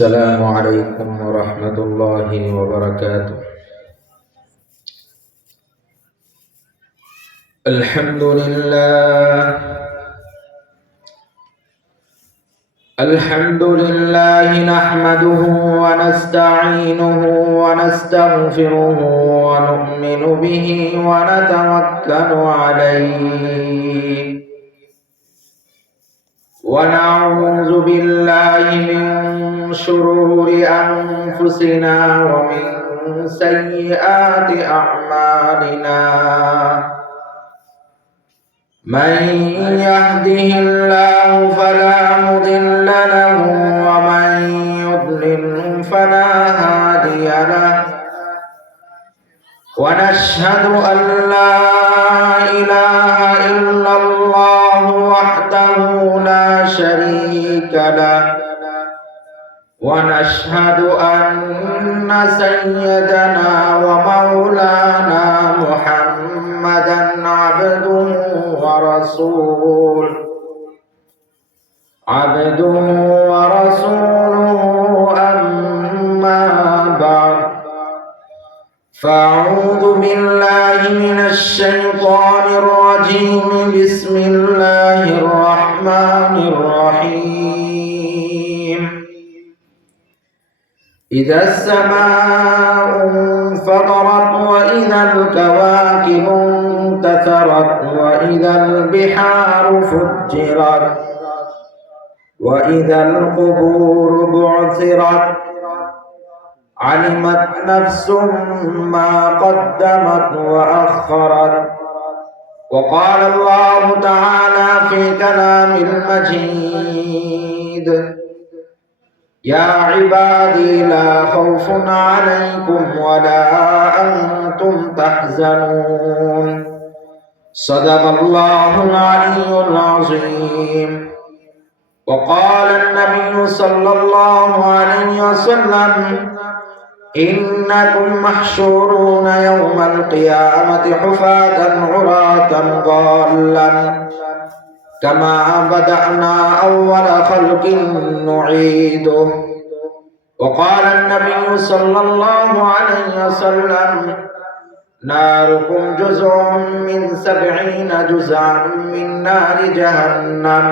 السلام عليكم ورحمة الله وبركاته. الحمد لله نحمده ونستعينه ونستغفره ونؤمن به ونتوكل عليه ونعوذ بالله من شرور أنفسنا ومن سيئات أعمالنا. من يهده الله فلا مضل له ومن يضلل فلا هادي له. ونشهد أن لا إله إلا الله وحده لا شريك له. ونشهد أن سيدنا ومولانا محمدا عبده ورسوله أما بعد، فأعوذ بالله من الشيطان الرجيم. بسم الله الرحمن الرحيم. إذا السماء انفطرت وإذا الكواكب انتثرت وإذا البحار فجرت وإذا القبور بعثرت علمت نفس ما قدمت وأخرت. وقال الله تعالى في كلام المجيد: يا عبادي لا خوف عليكم ولا أنتم تحزنون. صدق الله العلي العظيم. وقال النبي صلى الله عليه وسلم: إنكم محشورون يوم القيامة حفاة عراة غرلا كما بدأنا أول خلق نعيده. وقال النبي صلى الله عليه وسلم: ناركم جزء من 70 جزءا من نار جهنم.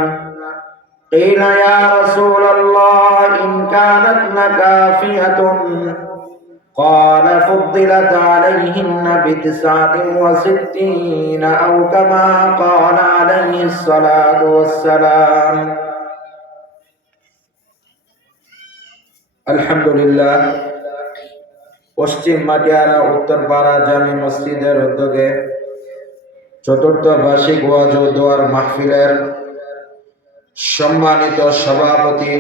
قيل يا رسول الله إن كانت لكافية؟ قال فضلت عليهن ب69 أو كما قال عليه الصلاة والسلام। আলহামদুলিল্লাহ, পশ্চিম মাটিয়ারা উত্তরপাড়া জামি মসজিদের উদ্যোগে চতুর্থ বার্ষিক ওয়াজ ও দোয়ার মাহফিলের সম্মানিত সভাপতি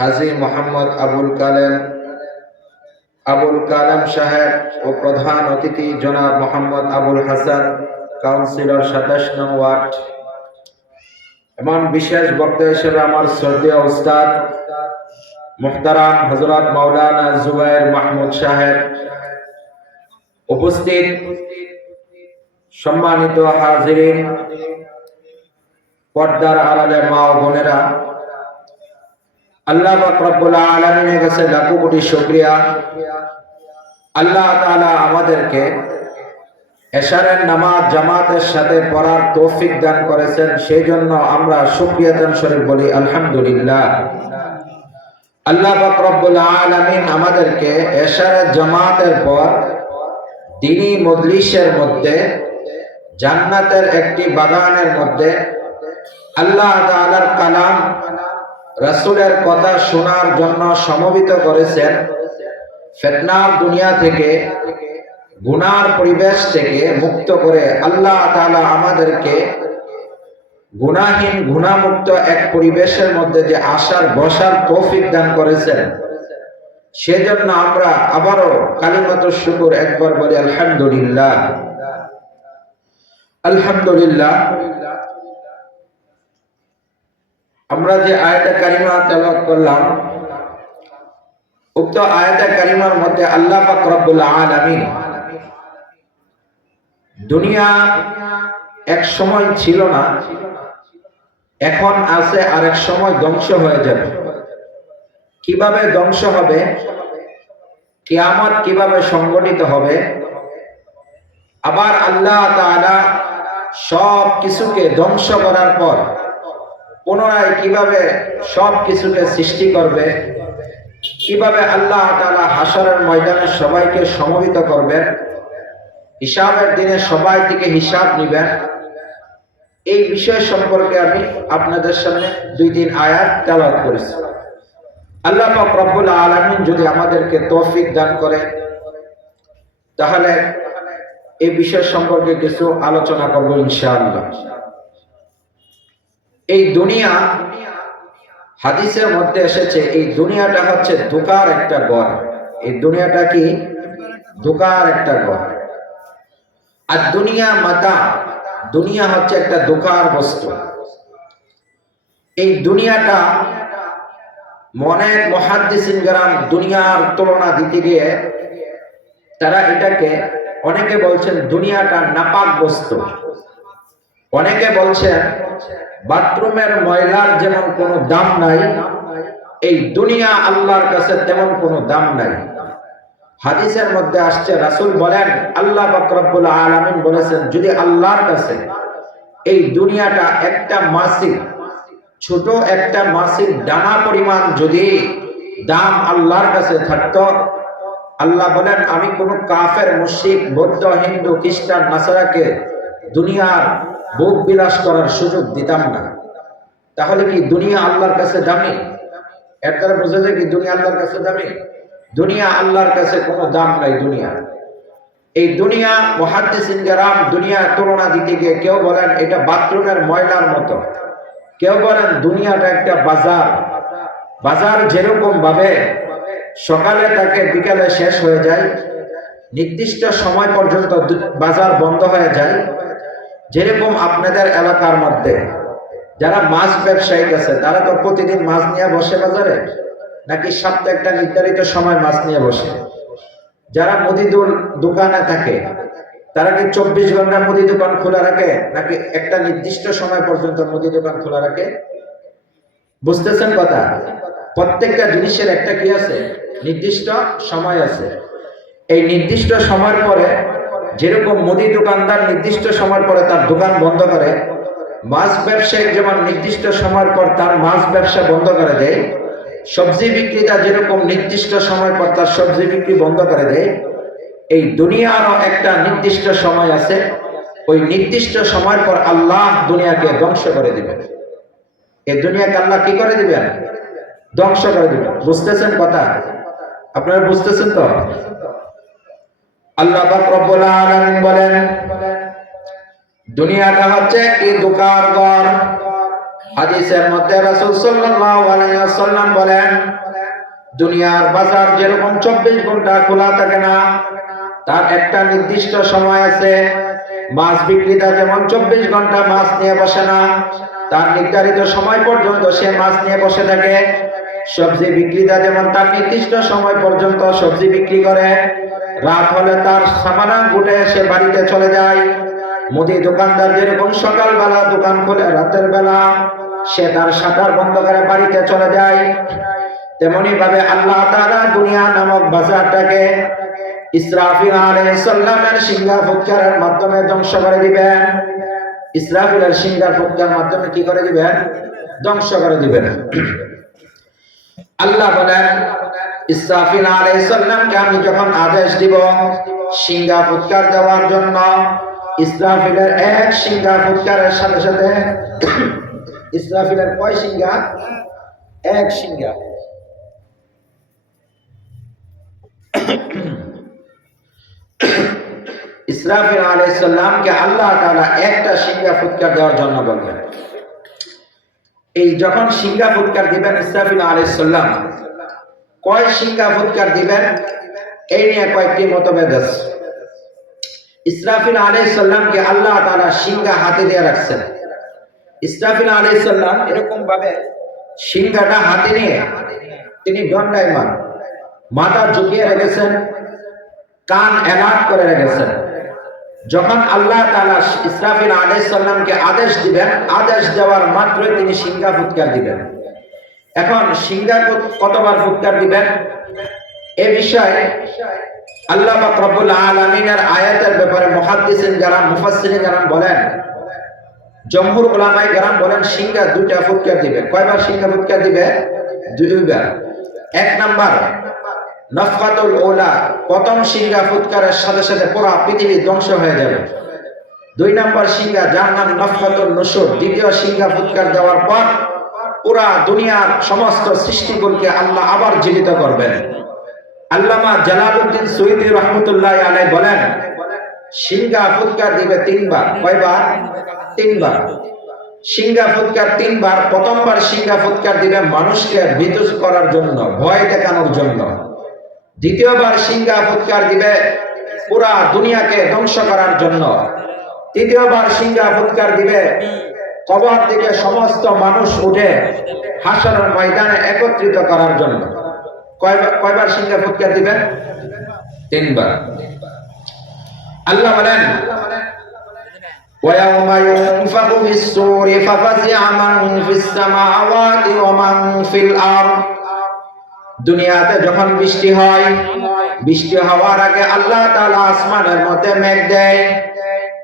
হাজী মোহাম্মদ আবুল কালাম সাহেব ও প্রধান অতিথি জনাব মোহাম্মদ আবুল হাসান, কাউন্সিলর 27 নং ওয়ার্ড, এবং বিশেষ বক্তা হিসেবে আমার শ্রদ্ধেয় উস্তাদ মুহতারাম হযরত মাওলানা জুবায়ের মাহমুদ সাহেব, উপস্থিত সম্মানিত হাজিরিন, পর্দার আড়ালে মা ও বোনেরা, আল্লাহ পাক রব্বুল আলামিনের কাছে লাখো কোটি শুকরিয়া। আল্লাহ তাআলা আমাদেরকে এশারের নামাজ জামাতের সাথে পড়ার তৌফিক দান করেছেন, সেই জন্য আমরা শুকরিয়াতান শরীফ বলি আলহামদুলিল্লাহ। আল্লাহ পাক রব্বুল আলামিন আমাদেরকে এশারের জামাতের পর দ্বীনি মজলিসের মধ্যে জান্নাতের একটি বাগানের মধ্যে আল্লাহ তাআলার কালাম রাসূলের কথা শোনার জন্য সমবেত করেছেন। ফিতনার দুনিয়া থেকে, গুনার পরিবেশ থেকে মুক্ত করে আল্লাহ তাআলা আমাদেরকে গুনাহীন গুনাহমুক্ত এক পরিবেশের মধ্যে যে আসার বসার তৌফিক দান করেছেন, সেজন্য আমরা আবারও কালিমাতু শুকর একবার বলি আলহামদুলিল্লাহ। আলহামদুলিল্লাহ। আমরা যে আয়াতে কারিমা তেলাওয়াত করলাম, উক্ত আয়াতে কারিমার মধ্যে আল্লাহ পাক রব্বুল আলামিন দুনিয়া এক সময় ছিল না, এখন আছে, আর এক সময় ধ্বংস হয়ে যাবে। কিভাবে ধ্বংস হবে, কিয়ামত কিভাবে সংগঠিত হবে, আবার আল্লাহ তাআলা সব কিছুকে ধ্বংস করার পর পুনরায় কিভাবে সব কিছুকে সৃষ্টি করবে, কিভাবে আল্লাহ তাআলা হাসরের ময়দানে সবাইকে সমবেত করবেন, হিসাবের দিনে সবাই থেকে হিসাব নেবেন, এই বিষয় সম্পর্কে আমি আপনাদের সামনে 2-3 আয়াত তেলাওয়াত করেছি। আল্লাহ পাক রব্বুল আলামিন যদি আমাদেরকে তৌফিক দান করে তাহলে এই বিষয় সম্পর্কে কিছু আলোচনা করব ইনশাআল্লাহ। এই দুনিয়া, হাদিসের মধ্যে এসেছে এই দুনিয়াটা হচ্ছে ধোঁকার একটা ঘর। এই দুনিয়াটা কি? ধোঁকার একটা ঘর। আর দুনিয়া মাতা, দুনিয়া হচ্ছে একটা ধোঁকার বস্তু। এই দুনিয়াটা অনেক মুহাদ্দিসিন কেরাম দুনিয়ার তুলনা দিতে গিয়ে তারা এটাকে, অনেকে বলছেন দুনিয়াটা নাপাক বস্তু, অনেকে বলছেন বাথরুমের ময়লার যেমন কোনো দাম নাই, এই দুনিয়া আল্লাহর কাছে তেমন কোনো দাম নাই। হাদিসের মধ্যে আসছে, রাসূল বলেন, আল্লাহ পাক রব্বুল আলামিন বলেছেন, যদি আল্লাহর কাছে এই দুনিয়াটা একটা মাছি, ছোট একটা মাছির দানা পরিমাণ যদি দাম আল্লাহর কাছে থাকতো, আল্লাহ বলেন আমি কোন কাফের, মুশরিক, বৌদ্ধ, হিন্দু, খ্রিস্টান, নাসারাকে দুনিয়ার ভোগ বিলাস করার সুযোগ দিতাম না। তাহলে কি দুনিয়া আল্লাহর কাছে দামি? এর দ্বারা বোঝা যায় কি দুনিয়া আল্লাহর কাছে দামি? দুনিয়া আল্লাহর কাছে কোনো দাম নাই। দুনিয়া, এই দুনিয়া মুহাদ্দিসিন কেরাম দুনিয়া তুলনা দিতে গিয়ে কেউ বলেন এটা বাথরুমের ময়লার মতো, কেউ বলেন দুনিয়াটা একটা বাজার। বাজার যেরকম ভাবে সকালে থাকে বিকালে শেষ হয়ে যায়, নির্দিষ্ট সময় পর্যন্ত বাজার বন্ধ হয়ে যায়, যেরকম আপনাদের এলাকার মধ্যে যারা মাছ ব্যবসায়ী আছে তারা তো প্রতিদিন মাছ নিয়ে বসে বাজারে, নাকি সপ্তাহে একটা নির্ধারিত সময় মাছ নিয়ে বসে? যারা মুদি দোকানে থাকে তারা কি 24 ঘন্টা মুদি দোকান খোলা রাখে, নাকি একটা নির্দিষ্ট সময় পর্যন্ত মুদি দোকান খোলা রাখে? বুঝতেছেন কথা? প্রত্যেকটা জিনিসের একটা কি আছে? নির্দিষ্ট সময় আছে। এই নির্দিষ্ট সময়ের পরে যেরকম মুদি দোকানদার নির্দিষ্ট সময়ের পরে তার দোকান বন্ধ করে, মাছ ব্যবসায়ী যেমন নির্দিষ্ট সময়ের পর তার মাছ ব্যবসা বন্ধ করে দেয়, সবজি বিক্রেতা যেরকম নির্দিষ্ট সময় পর তার সবজি বিক্রি বন্ধ করে দেয়, এই দুনিয়ারও একটা নির্দিষ্ট সময় আছে। ওই নির্দিষ্ট সময়ের পর আল্লাহ দুনিয়াকে ধ্বংস করে দিবেন। এই দুনিয়াকে আল্লাহ কি করে দিবেন? ধ্বংস করে দিবেন। বুঝতেছেন কথা? আপনারা বুঝতেছেন তো? আল্লাহ পাক রব্বুল আলামিন বলেন দুনিয়াটা হচ্ছে একটি ধোঁকার ঘর। হাদিসের মধ্যে রাসূল সাল্লাল্লাহু আলাইহি ওয়াসাল্লাম বলেন দুনিয়ার বাজার যেরকম 24 ঘন্টা খোলা থাকে না, তার একটা নির্দিষ্ট সময় আছে। মাছ বিক্রেতা যেমন 24 ঘন্টা মাছ নিয়ে বসে না, তার নির্ধারিত সময় পর্যন্ত সে মাছ নিয়ে বসে থাকে। সবজি বিক্রেতা যেমন তার নির্দিষ্ট সময় পর্যন্ত সবজি বিক্রি করে, রাত হলে তার সামানা গুটে সে বাড়িতে চলে যায়। মুদি দোকানদার যেরকম সকালবেলা দোকান খোলে, রাতের বেলা সে তার শাটার বন্ধ করে বাড়িতে চলে যায়, তেমনি ভাবে আল্লাহ তাআলা দুনিয়া নামক বাজারটাকে ইসরাফিল আলাইহিস সালামের শিঙ্গা ফুৎকারের মাধ্যমে ধ্বংস করে দিবেন। ইসরাফিলের শিঙ্গা ফুৎকারের মাধ্যমে কি করে দিবেন? ধ্বংস করে দিবেন। আল্লাহ বলেন ইসরাফিল আলাইহিস সালামকে আমি যখন আদেশ দিব শিঙ্গা ফুৎকার দেওয়ার জন্য, ইসরাফিলের এক শিঙ্গা ফুৎকারের সাথে সাথে ইসরাফিলের কয় শিঙ্গা? এক শিঙ্গা। ইসরাফিল আলাইহিস সালামকে আল্লাহ তাআলা একটা শিঙ্গা ফুৎকার দেওয়ার জন্য বললেন। এই যখন শিঙ্গা ফুৎকার দিবেন ইসরাফিল আলাইহিস সালাম, কয় শিঙ্গা ফুৎকার দিবেন এই নিয়ে কয়েকটি মতভেদ আছে। ইসরাফিল আলাইহিস সালামকে আল্লাহ তাআলা শিঙ্গা হাতে দিয়ে রাখছেন। ইসরাফিল আলাইহিস সালাম এরকম ভাবে শিঙ্গাটা হাতে নিয়ে তিনি দণ্ডায়মান, মাথা ঝুঁকিয়ে রেখেছেন, কান এলাট করে রেখেছেন। যখন আল্লাহ তাআলা ইসরাফিল আলাইহিস সালামকে আদেশ দিবেন, আদেশ দেওয়ার মাত্রই তিনি শিঙ্গা ফুৎকার দিবেন। এখন সিংহা কতবার ফুৎকার দিবেন এ বিষয়ে আল্লাহ পাক রব্বুল আলামিনের আয়াতের ব্যাপারে মুহাদ্দিসিন যারা মুফাসসিরিন যারা বলেন, জমহুর উলামায়ে কেরাম বলেন সিংহা দুইটা ফুৎকার দিবে। কয়বার সিংহা ফুৎকার দিবে? দুইবার। এক নাম্বার নফখাতুল উলা, প্রথম সিংহা ফুৎকারের সাথে সাথে পুরো পৃথিবী ধ্বংস হয়ে যাবে। দুই নাম্বার সিংহা যার নাম নফখাতুল নুশুর, দ্বিতীয় সিংহা ফুৎকার দেওয়ার পর পুরা দুনিয়ার সমস্ত সৃষ্টিকুলকে আল্লাহ আবার জীবিত করবেন। আল্লামা জালালউদ্দিন সুয়ুতী রাহমাতুল্লাহি আলাইহি বলেন সিংহা ফুৎকার দিবে তিনবার। কয়বার? তিনবার। সিংহা ফুৎকার তিনবার। প্রথমবার সিংহা ফুৎকার দিবে মানুষকে ভীত করার জন্য, ভয় দেখানোর জন্য। দ্বিতীয়বার সিংহা ফুৎকার দিবে পুরা দুনিয়াকে ধ্বংস করার জন্য। তৃতীয়বার সিংহা ফুৎকার দিবে কবর থেকে সমস্ত মানুষ উঠে হাসরের ময়দানে একত্রিত করার জন্য। কয়বার সিংহা ফুৎকার দিবেন? তিনবার। আল্লাহ বলেন وَيَوْمَ يُنفَخُ فِي الصُّورِ فَفَزِعَ مَن فِي السَّمَاوَاتِ وَمَن فِي الْأَرْضِ। দুনিয়াতে যখন বৃষ্টি হয়, বৃষ্টি হওয়ার আগে আল্লাহ তাআলা আসমানের মধ্যে মেঘ দেয়,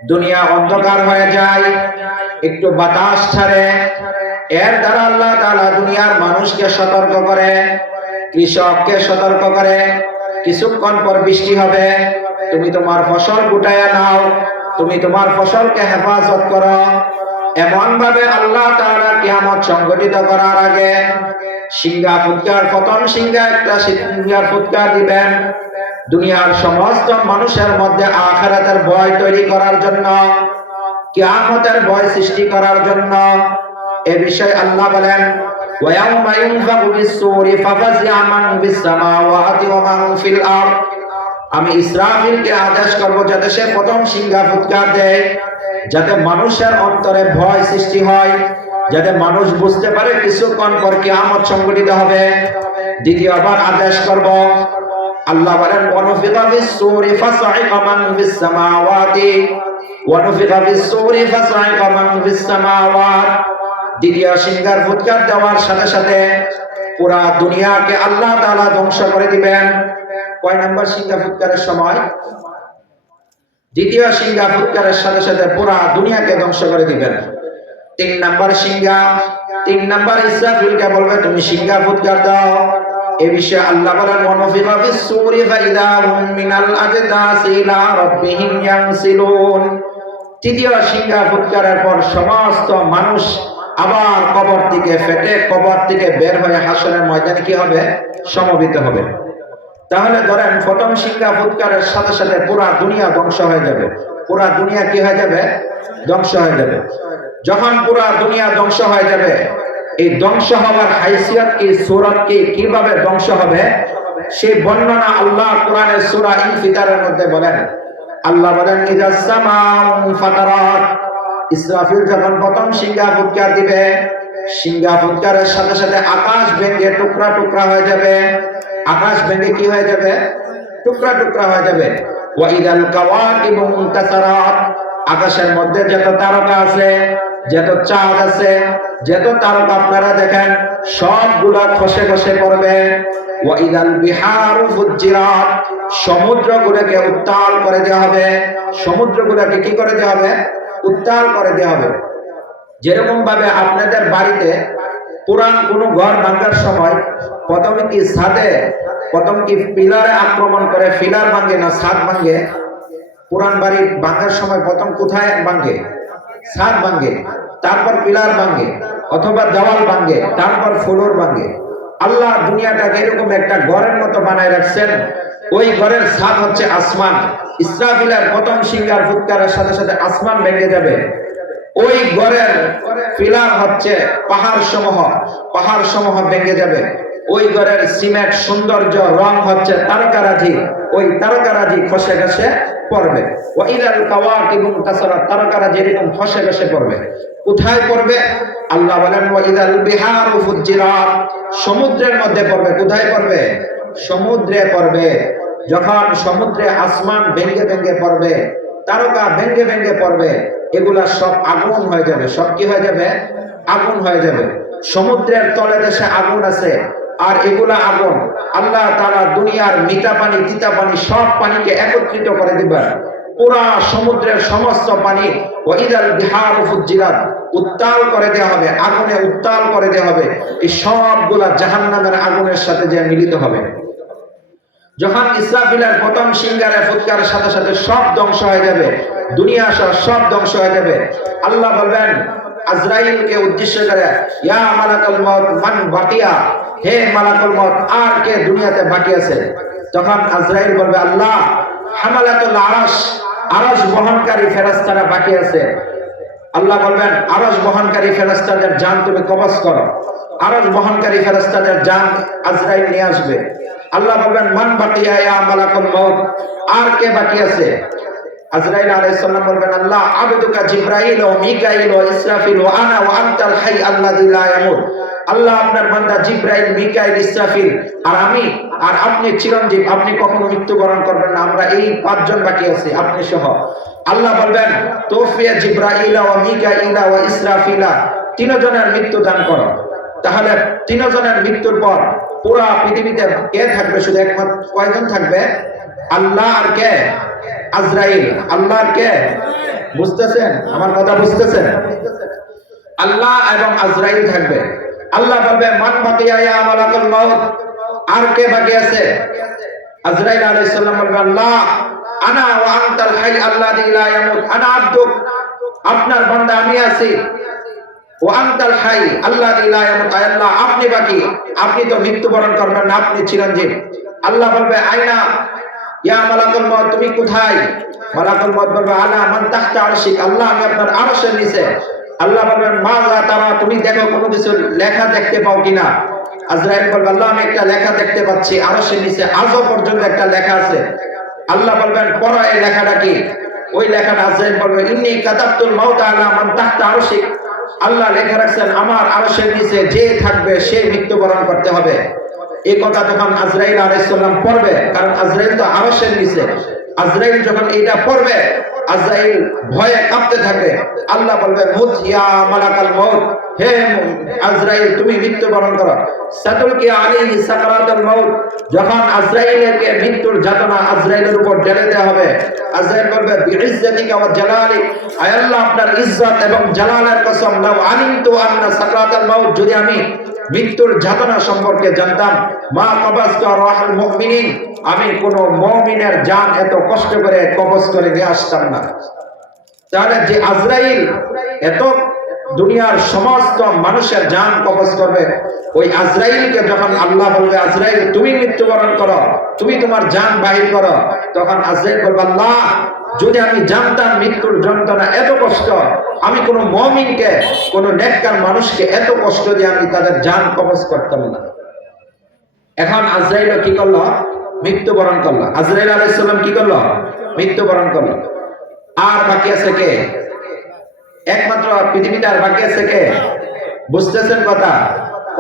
দুনিয়া অন্ধকার হয়ে যায়, একটু বাতাস ছাড়ে, এর দ্বারা আল্লাহ তাআলা দুনিয়ার মানুষকে সতর্ক করে, কৃষককে সতর্ক করে কিছুক্ষণ পর বৃষ্টি হবে, তুমি তোমার ফসল গুটায়া নাও, তুমি তোমার ফসলকে হেফাজত করো। এমন ভাবে আল্লাহ তাআলা কিয়ামত সংগঠিত করার আগে সিংহা ফুৎকার, প্রথম সিংহা একটা সিংহার ফুৎকার দিবেন দুনিয়ার সমস্ত মানুষের মধ্যে আখিরাতের ভয় তৈরি করার জন্য, কিয়ামতের ভয় সৃষ্টি করার জন্য। এ বিষয়ে আল্লাহ বলেন ওয়ায়াউমা ইউনফাখু ফিস-সূরি ফাফাজি'a মান ফিস-সামাওয়াতি ওয়া মান ফিল-আরদ। আমি ইসরাফিলকে আদেশ করব যাতে সে প্রথম সিংহা ফুৎকার দেয়, যাতে মানুষের অন্তরে ভয় সৃষ্টি হয়, যাতে মানুষ বুঝতে পারে কিছুক্ষণ পর কিয়ামত সংঘটিত হবে। দ্বিতীয়বার আদেশ করব, আল্লাহ বলেন ওয়ানুফিখা ফিস-সূরি ফাসআইকা মান ফিস-সামাওয়াতি ওয়ানুফিখা ফিস-সূরি ফাসআইকা মান ফিস-সামাওয়াত। দ্বিতীয় সিংহার ফুৎকার দেওয়ার সাথে সাথে পুরা দুনিয়াকে আল্লাহ তাআলা ধ্বংস করে দিবেন। কয় নাম্বার সিংহা ফুৎকারের সময়? দ্বিতীয় সিংহা ফুৎকারের সাথে সাথে পুরা দুনিয়াকে ধ্বংস করে দিবেন। তিন নাম্বার সিংহা, তিন নাম্বার ইসরাফিলকে বলবে তুমি সিংহা ফুৎকার দাও। এই বিষয়ে আল্লাহ বলেন ওয়ানুফিখা ফিস-সূরি ফাইযা হুম মিনাল আজদাসি ইলা রাব্বিহিম ইয়ানসিলুন। তৃতীয় সিংহা ফুৎকারের পর সমস্ত মানুষ আবার কবর থেকে ফেটে, কবর থেকে বের হয়ে হাসরের ময়দানে কি হবে? সমবেত হবে। তাহলে ধরেন প্রথম সিংহা ফুৎকারের সাথে সাথে পুরা দুনিয়া ধ্বংস হয়ে যাবে। পুরা দুনিয়া কি হয়ে যাবে? ধ্বংস হয়ে যাবে। যখন পুরা দুনিয়া ধ্বংস হয়ে যাবে, এই ধ্বংস হওয়ার হাইসিয়ত কি, সূরত কি, কিভাবে ধ্বংস হবে সেই বর্ণনা আল্লাহ কোরআনের সূরা ইনফিতারের মধ্যে বলেন। আল্লাহ বলেন ইযাস সামাউ ফাতারাত। ইসরাফিল যখন প্রথম সিংহা ফুৎকার দিবে, সিংহা ফুৎকারের সাথে সাথে আকাশ ভেঙে টুকরা টুকরা হয়ে যাবে। আকাশ ভেঙে কি হয়ে যাবে? টুকরা টুকরা হয়ে যাবে। ওয়া ইদাল কাওয়াকিবু ইনতাসারাত। আকাশের মধ্যে যত তারকা আছে, যত চাঁদ আছে, যত তারকা আপনারা দেখেন সবগুলা খসে খসে পড়বে। ওয়া ইদাল বিহারু ফুজ্জিরাত। সমুদ্রগুলোকে উত্তাল করে দেওয়া হবে। সমুদ্রগুলোকে কি করে দেওয়া হবে? উত্তাল করে দেওয়া হবে। যেরকম ভাবে আপনাদের বাড়িতে পুরান কোনো ঘর ভাঙার সময় প্রথমে কি ছাদে, প্রথম কি পিলারে আক্রমণ করে পিলার ভাঙে না ছাদ ভাঙে? পুরান বাড়ি ভাঙার সময় প্রথম কোথায় ভাঙে? ছাদ ভাঙে, তারপর পিলার ভাঙে, অথবা দেওয়াল ভাঙে, তারপর ফ্লোর ভাঙে। আল্লাহ দুনিয়াটাকে এরকম একটা ঘরের মতো বানায় রাখছেন। ওই ঘরের ছাদ হচ্ছে আসমান। ইসরাফিলের প্রথম সিংহার ফুৎকারের সাথে সাথে আসমান ভেঙে যাবে। ওই ঘরের পিলার হচ্ছে পাহাড় সমূহ, পাহাড় সমূহ ভেঙে যাবে। ওই ঘরের সিমেন্ট সৌন্দর্য রং হচ্ছে তারকারাজি, ওই তারকারাজি খসে খসে পড়বে। ওয়া ইদাল কাওয়াকিবু ইনতাসারাত। তারকারাজি এরকম খসে খসে পড়বে। কোথায় পড়বে? আল্লাহ বলেন ওয়া ইদাল বিহারু ফুজ্জিরাত। সমুদ্রের মধ্যে পড়বে। কোথায় পড়বে? সমুদ্রে পড়বে। যখন সমুদ্রে আসমান ভেঙে ভেঙে পড়বে, তারকা ভেঙে ভেঙে পড়বে, এগুলা সব আগুন হয়ে যাবে। সব কি হয়ে যাবে? আগুন হয়ে যাবে। সমুদ্রের তলে দেশে আগুন আছে, আর এগুলা আগুন আল্লাহ তাআলা দুনিয়ার মিঠা পানি তিতা পানি সব পানিকে একত্রিত করে দিবেন। পুরা সমুদ্রের সমস্ত পানি ওয়াইদাল বিহারু ফুজ্জিরাত উত্তাল করে দেওয়া হবে, আগুনে উত্তাল করে দেওয়া হবে। এই সবগুলা জাহান্নামের আগুনের সাথে যে মিলিত হবে। যখন ইসরাফিলের প্রথম সিংহারে ফুৎকারের সাথে সাথে সব ধ্বংস হয়ে যাবে, দুনিয়া সব ধ্বংস হয়ে যাবে। আল্লাহ বলবেন আজরাইলকে উদ্দেশ্য করে, ইয়া মালাকুল মউত মান বাকিয়া, হে মালাকুল মউত আর কে দুনিয়াতে বাকি আছে? তখন আজরাইল বলবে, আল্লাহ হামালাতুল আরশ, আরশ বহনকারী ফেরেশতারা বাকি আছে। আল্লাহ বলবেন আরশ বহনকারী ফেরেশতাদের জান তুমি কবজ করো। আরশ বহনকারী ফেরেশতাদের জান আজরাইল নিয়ে আসবে। আল্লাহ বলবেন মান বাকিয়া ইয়া মালাকুল মউত, আর কে বাকি আছে? আজরাইল আলাইহিস সালাম বলবেন, আল্লাহ আবদুকা জিবরাইল ও মিকাইল ও ইসরাফিল ও আনা ওয়া আনতাল হাই আল্লাযী লা ইয়ামুত। আল্লাহ আপনার বান্দা জিবরাইল, মিকাইল, ইসরাফিল আর আমি, আর আপনি চিরঞ্জীব, আপনি কখনো মৃত্যুবরণ করবেন না। আমরা এই পাঁচজন বাকি আছি আপনি সহ। আল্লাহ বলবেন তাওফিয়া জিবরাইল ওয়া মিকাইল ওয়া ইসরাফিলা, তিনজনের মৃত্যু দান করো। তাহলে তিনজনের মৃত্যুর পর পুরা পৃথিবীতে কে থাকবে? শুধু একমাত্র কয়জন থাকবে? আল্লাহ আর কে? আজরাইল। আল্লাহ আর কে? বুঝতেছেন আমার কথা? বুঝতেছেন? আল্লাহ এবং আজরাইল থাকবে। আল্লাহ বলবে মান বাকিয়া ইয়া মালাকুল মউত, আর কে বাকি আছে? আজরাইল আলাইহিস সালাম বলবে, আল্লাহ আনা ওয়া আনতাল হাই আল্লাযী লা ইয়ামুত, আনা আবদুক, আপনার বান্দা আমি আছি। ওয়া আনতাল হাই আল্লাযী লা ইয়ামুত, আল্লাহ আপনি বাকি, আপনি তো মৃত্যুবরণ করবেন না, আপনি চিরঞ্জীব। আল্লাহ বলবে আইনা ইয়া মালাকুল মউত, তুমি কোথায়? মালাকুল মউত বলবে আলা মান তাহতা আরশিক, আল্লাহ আমি আপনার আরশের নিচে। আল্লাহ বলবেন মাযা তারা, তুমি দেখো কোনো কিছু লেখা দেখতে পাও কিনা? আজরাইল বলবে আল্লাহ আমি একটা লেখা দেখতে পাচ্ছি আরশের নিচে, আজও পর্যন্ত একটা লেখা আছে। আল্লাহ বলবেন পড়ো এই লেখাটা কি? ওই লেখাটা আজরাইল বলবে ইন্নী কাতাবতুল মাউত আলা মান তাহতা আরশিক, আল্লাহ লেখা রাখছেন আমার আরশের নিচে যে থাকবে সে মৃত্যুবরণ করতে হবে। এই কথা তখন আজরাইল আলাইহিস সালাম পড়বে, কারণ আজরাইল তো আরশের নিচে। আজরাইল যখন এটা পড়বে, আজরাইল ভয়ে কাঁপতে থাকে। আল্লাহ বলবে মুত ইয়া মালাকাল মউত, হে আজরাইল তুমি মৃত্যুবরণ করো। সাতুলকি আলাইহি সাকরাতুল মউত, যখন আজরাইলকে মৃত্যুর যাতনা আজরাইলের উপর ঢেলে দেওয়া হবে, আজরাইল বলবে বিইজ্জাতিকা ওয়া জালালি, আয় আল্লাহ আপনার ইজ্জত এবং জালালের কসম, লাউ আলিমতু আন্না সাকরাতুল মউত, যদি আমি মৃত্যুর যাতনা সম্পর্কে জানতাম, মা কবাজতু রাহুল মুমিনিন, আমি কোন মুমিনের জান এত কষ্ট করে কবজ করে নিয়ে আসতাম না। তাহলে যে আজরাইল এত দুনিয়ার সমস্ত মানুষের জান কবজ করবে, ওই আজরাইলকে যখন আল্লাহ বলবে আজরাইল তুমি মৃত্যুবরণ করো, তুমি তোমার জান বাহির করো, তখন আজরাইল বলবে আল্লাহ যদি আমি জানতাম মৃত্যুর যন্ত্রণা এত কষ্ট, আমি কোনো মুমিনকে, কোনো নেককার মানুষকে এত কষ্ট দিয়ে আমি তাদের জান কবজ করতাম না। এখন আজরাইল কি করলো? মৃত্যুবরণ করলো। আজরাইল আলাইহিস সালাম কি করলো? মৃত্যুবরণ করলো। আর বাকি আছে কে? একমাত্র পৃথিবীতে আর বাকি আছে কে? বুঝতেছেন কথা?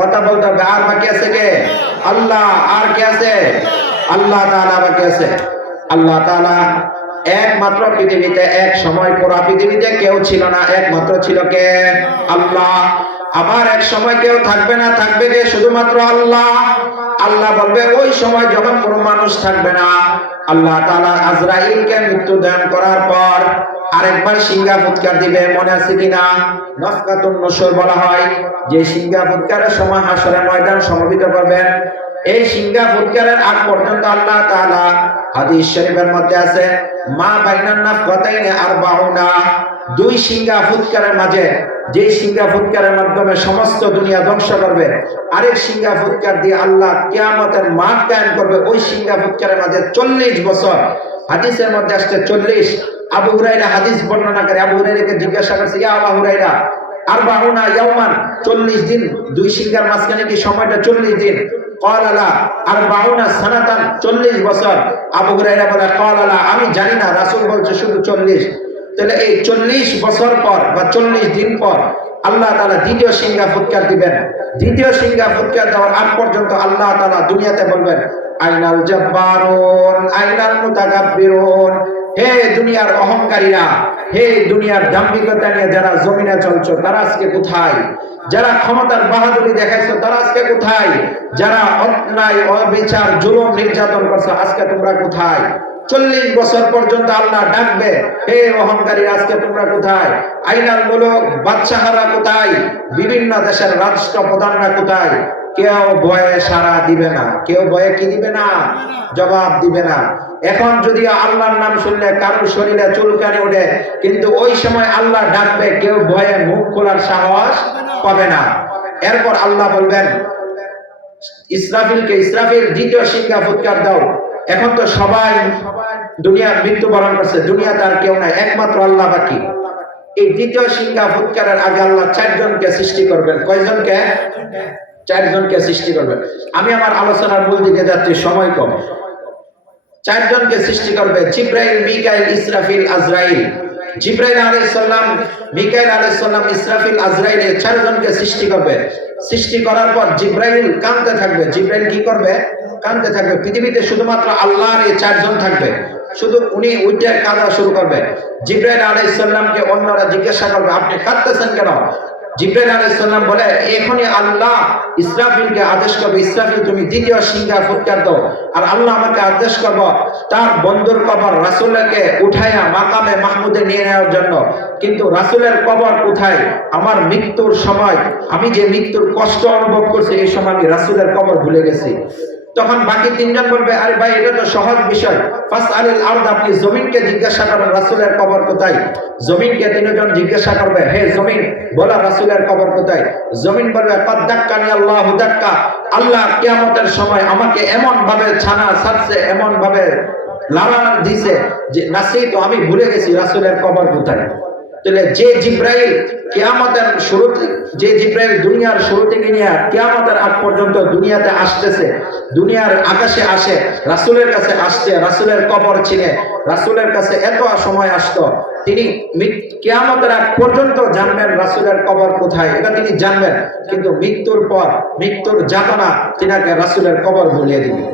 কথা বলতে হবে। আর বাকি আছে কে? আল্লাহ। আর কে আছে? আল্লাহ তাআলা বাকি আছে। আল্লাহ তাআলা একমাত্র পৃথিবীতে, এক সময় পুরা পৃথিবীতে কেউ ছিল না, একমাত্র ছিল কে? আল্লাহ। আবার এক সময় কেউ থাকবে না, থাকবে কে? শুধুমাত্র আল্লাহ। আল্লাহ বলবে ওই সময় যখন কোনো মানুষ থাকবে না, আল্লাহ তাআলা আজরাইলকে মৃত্যু দান করার পর আরেকবার সিংহা ফুৎকার দিবে। মনে আছে কিনা? নাফকাতুন নুশুর বলা হয়, যে সিংহা ফুৎকারের সময় হাসরের ময়দান সমবেত করবেন। এই সিংহা ফুৎকারের আগ পর্যন্ত আল্লাহ তাআলা, হাদিস শরীফের মধ্যে আছে, মা বাইনান নাফকাতাইনি আরবাউনা, দুই সিংহা ফুৎকারের মাঝে, যে সিংহা ফুৎকারের মাধ্যমে সমস্ত দুনিয়া ধ্বংস করবে, আরেক সিংহা ফুৎকার দিয়ে আল্লাহ কিয়ামতের মাঠ কায়েম করবে, ওই সিংহা ফুৎকারের মাঝে 40 বছর। হাদিসের মধ্যে আসছে 40। আবু হুরায়রা হাদিস বর্ণনা করে, আবু হুরায়রাকে জিজ্ঞাসা করছে, ইয়া আবু হুরায়রা আরবাউনা ইয়াওমান, 40 দিন, দুই সিংহার মাঝখানে কি সময়টা 40 দিন? ক্বালা লা আরবাউনা সানাতান, 40 বছর। আবু হুরায়রা বলে ক্বালা লা, আমি জানি না, রাসূল বলছে শুধু 40। তাহলে এই 40 বছর পর বা 40 দিন পর আল্লাহ তাআলা দ্বিতীয় সিংহা ফুৎকার দিবেন। দ্বিতীয় সিংহা ফুৎকার দেওয়ার আগ পর্যন্ত আল্লাহ তাআলা দুনিয়াতে বলবেন আইনাল জাব্বারুন আইনাল মুতাকাব্বিরুন, হে দুনিয়ার অহংকারীরা, হে দুনিয়ার দাম্ভিকতা নিয়ে যারা জমিনে চলছো, তারা আজকে কোথায়? যারা ক্ষমতার বাহাদুরি দেখাইছো তারা আজকে কোথায়? যারা অন্যায় অবিচার জুলুম নির্যাতন করছো আজকে তোমরা কোথায়? 40 বছর পর্যন্ত আল্লাহ ডাকবে, হে অহংকারী আজকে তোমরা কোথায়? আইনাল মুলুক বাদশাহরা কোথায়? বিভিন্ন দেশের রাষ্ট্র প্রধানরা কোথায়? কেউ ভয়ে সাড়া দিবে না, কেউ ভয়ে কি দিবে না? জবাব দিবে না। এখন যদি আল্লাহর নাম শুনলে কারোর শরীরে চুলকানি ওঠে, কিন্তু ওই সময় আল্লাহ ডাকবে, কেউ ভয়ে মুখ খোলার সাহস পাবে না। এরপর আল্লাহ বলবেন ইসরাফিলকে, ইসরাফিল দ্বিতীয় সিংহা ফুৎকার দাও। এখন তো সবাই দুনিয়া মৃত্যুবরণ করছে, দুনিয়াতে আর কেউ নাই, একমাত্র আল্লাহ বাকি। এই দ্বিতীয় সিংহা ফুৎকারের আগে আল্লাহ 4 জনকে সৃষ্টি করবেন। কয়জনকে? 4 জনকে সৃষ্টি করবেন। আমি আমার আলোচনার মূল দিকে যাচ্ছি, সময় কম। 4 জনকে সৃষ্টি করবে, জিব্রাইল, মিকাইল, ইসরাফিল, আজরাইল। জিব্রাইল আলাইহিস সালাম, মিকাইল আলাইহিস সালাম, ইসরাফিল, আজরাইল, এই 4 জনকে সৃষ্টি করবে। সৃষ্টি করার পর জিব্রাইল কাঁদতে থাকবে। জিব্রাইল কি করবে? কাঁদতে থাকবে। পৃথিবীতে শুধুমাত্র আল্লাহর এই 4 জন থাকবে, শুধু উনি উঠে কাঁদা শুরু করবে। জিব্রাইল আলাইহিস সালামকে অন্যরা জিজ্ঞাসা করবে, আপনি কাঁদতেছেন কেন? জিব্রাইল আলাইহিস সালাম বলে, এখনই আল্লাহ ইসরাফিলকে আদেশ করবে, ইসরাফিল তুমি দ্বিতীয় সিংহা ফুৎকার দাও। আর আল্লাহ আমাকে আদেশ করব তার বন্ধুর কবর রাসূলকে উঠাইয়া মাকামে মাহমুদে নিয়ে নেওয়ার জন্য। কিন্তু রাসূলের কবর কোথায়? আমার মৃত্যুর সময় আমি যে মৃত্যুর কষ্ট অনুভব করছি, এই সময় আমি রাসূলের কবর ভুলে গেছি। তখন বাকি 3 জন বলবে, আরে ভাই এটা তো সহজ বিষয়, ফাসআলিল আরদ, আপনি জমিনকে জিজ্ঞাসা করেন রাসূলের কবর কোথায়। জমিনকে 3 জন জিজ্ঞাসা করবে, হে জমিন বলো রাসূলের কবর কোথায়। জমিন বলবে, ক্বাদ দাক্কানি আল্লাহু দাক্কা, আল্লাহ কিয়ামতের সময় আমাকে এমন ভাবে ছানা ছাড়ছে, এমন ভাবে লাড়া দিয়েছে যে নাসিত, আমি ভুলে গেছি রাসূলের কবর কোথায়। তাহলে যে জিব্রাইল কিয়ামতের শুরুতে, যে জিব্রাইল দুনিয়ার শুরু থেকে নিয়ে কিয়ামতের আগ পর্যন্ত দুনিয়াতে আসতেছে, দুনিয়ার আকাশে আসে, রাসূলের কাছে আসছে, রাসূলের কবর চিনে, রাসূলের কাছে এত সময় আসতো, তিনি কিয়ামতের আগ পর্যন্ত জানবেন রাসূলের কবর কোথায়, এটা তিনি জানবেন। কিন্তু মৃত্যুর পর, মৃত্যুর যাতনা তিনাকে রাসূলের কবর ভুলিয়ে দিবে।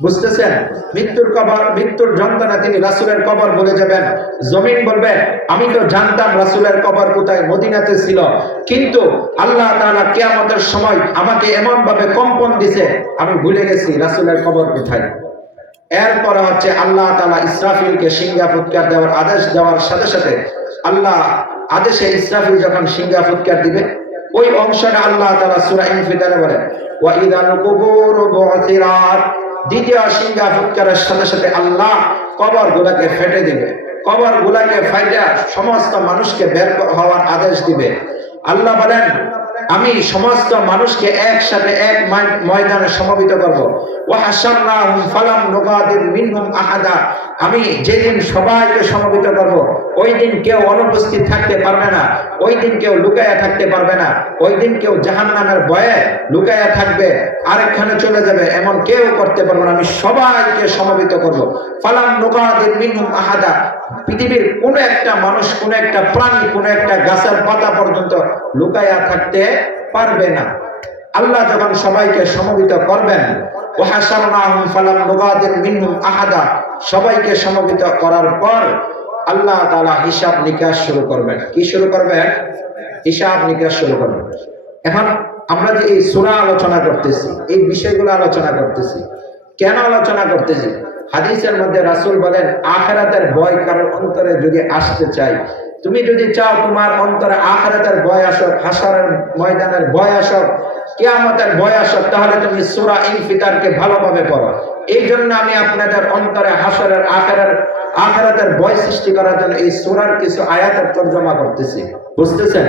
বুঝতেছেন? মৃত্যুর কবর, মৃত্যুর যন্ত্রণা তিনি রাসূলের কবর বলে যাবেন। জমিন বলবে, আমি তো জানতাম রাসূলের কবর কোথায়, মদিনাতে ছিল, কিন্তু আল্লাহ তাআলা কিয়ামতের সময় আমাকে এমন ভাবে কম্পন দিছে, আমি ভুলে গেছি রাসূলের কবর কোথায়। এরপরে হচ্ছে আল্লাহ তাআলা ইসরাফিলকে সিংহা ফুৎকার দেওয়ার আদেশ দেওয়ার সাথে সাথে, আল্লাহ আদেশে ইসরাফিল যখন সিংহা ফুৎকার দিবে, ওই অংশটা আল্লাহ তাআলা সূরা ইনফিতারে বলেন, ওয়া ইদাল কুবুরু বু'থিরাত, দ্বিতীয় সিংহা ফুৎকারের সাথে সাথে আল্লাহ কবর গুলাকে ফেটে দিবে। কবর গুলাকে ফাইটা সমস্ত মানুষকে বের হওয়ার আদেশ দিবে। আল্লাহ বলেন, আমি সমস্ত মানুষকে একসাথে এক ময়দানে সমবেত করব। ওয়া হাশারনাহুম ফালাম নুগাদির মিনহুম আহাদা, আমি যেদিন সবাইকে সমবেত করব, ওই দিন কেউ অনুপস্থিত থাকতে পারবে না, ওই দিন কেউ লুকায়া থাকতে পারবে না, ওই দিন কেউ জাহান্নামের ভয়ে লুকায়া থাকবে, আরেকখানে চলে যাবে, এমন কেউ করতে পারবে না। আমি সবাইকে সমবেত করব। ফালাম নুগাদির মিনহুম আহাদা, পৃথিবীর কোন একটা মানুষ, কোন একটা প্রাণী, কোন একটা গাছের পাতা পর্যন্ত লুকায়া থাকতে পারবে না। আল্লাহ যখন সবাইকে সমবেত করবেন, ওয়া হাশারনাহুম ফালাম নুগাদির মিনহুম আহাদা, সবাইকে সমবেত করার পর আল্লাহ তাআলা হিসাব নিকাশ শুরু করবেন। কি শুরু করবেন? হিসাব নিকাশ শুরু করবেন। এখন আমরা যে এই সূরা আলোচনা করতেছি, এই বিষয়গুলো আলোচনা করতেছি, কেন আলোচনা করতেছি? হাদিসের মধ্যে রাসূল বলেন, আখিরাতের ভয় কারোর অন্তরে যদি আসতে চায়, তুমি যদি চাও তোমার অন্তরে আখিরাতের ভয় আসুক, হাসরের ময়দানের ভয় আসুক, কিয়ামতের ভয় আসুক, তাহলে তুমি সূরা ইনফিতারকে ভালোভাবে পড়ো। এই জন্য আমি আপনাদের অন্তরে হাসরের আখিরাতের ভয় সৃষ্টি করার জন্য এই সূরার কিছু আয়াতের তরজমা করতেছি। বুঝতেছেন?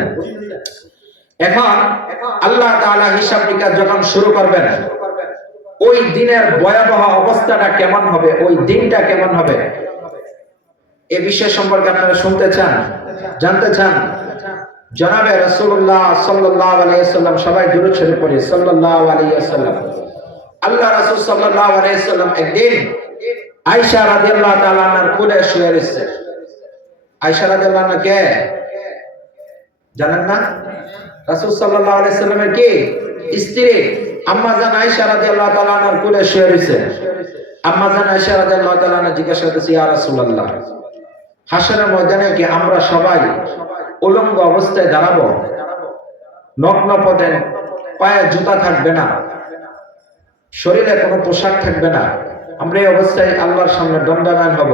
এখন আল্লাহ তাআলা হিসাব নিকাশ যখন শুরু করবেন, ওই দিনের ভয়াবহ অবস্থাটা কেমন হবে, ওই দিনটা কেমন হবে, এ বিষয় সম্পর্কে আপনারা শুনতে চান, জানতে চান? জনাবে রাসূলুল্লাহ সাল্লাল্লাহু আলাইহি ওয়াসাল্লাম, সবাই দুরূদ শরীফ পড়ি, সাল্লাল্লাহু আলাইহি ওয়াসাল্লাম। আল্লাহ রাসূল সাল্লাল্লাহু আলাইহি ওয়াসাল্লাম একদিন আয়েশা রাদিয়াল্লাহু তাআলা আনহার কোলে শুয়ে রয়েছে। আয়েশা রাদিয়াল্লাহু আনহা কে জানেন না? রাসূল সাল্লাল্লাহু আলাইহি ওয়াসাল্লামের কি স্ত্রী আম্মা জান আয়েশা রাদিয়াল্লাহু তাআলা আনহার কোলে শুয়ে রয়েছে। আম্মা জান আয়েশা রাদিয়াল্লাহু তাআলা আনহা জিজ্ঞাসা করতেছে, ইয়া রাসূলুল্লাহ, হাসরের ময়দানে কি আমরা সবাই উলঙ্গ অবস্থায় দাঁড়াবো? নগ্ন পদে, পায়ে জুতা থাকবে না, শরীরে কোনো পোশাক থাকবে না। আমরা এই অবস্থায় আল্লাহর সামনে দণ্ডায়মান হব।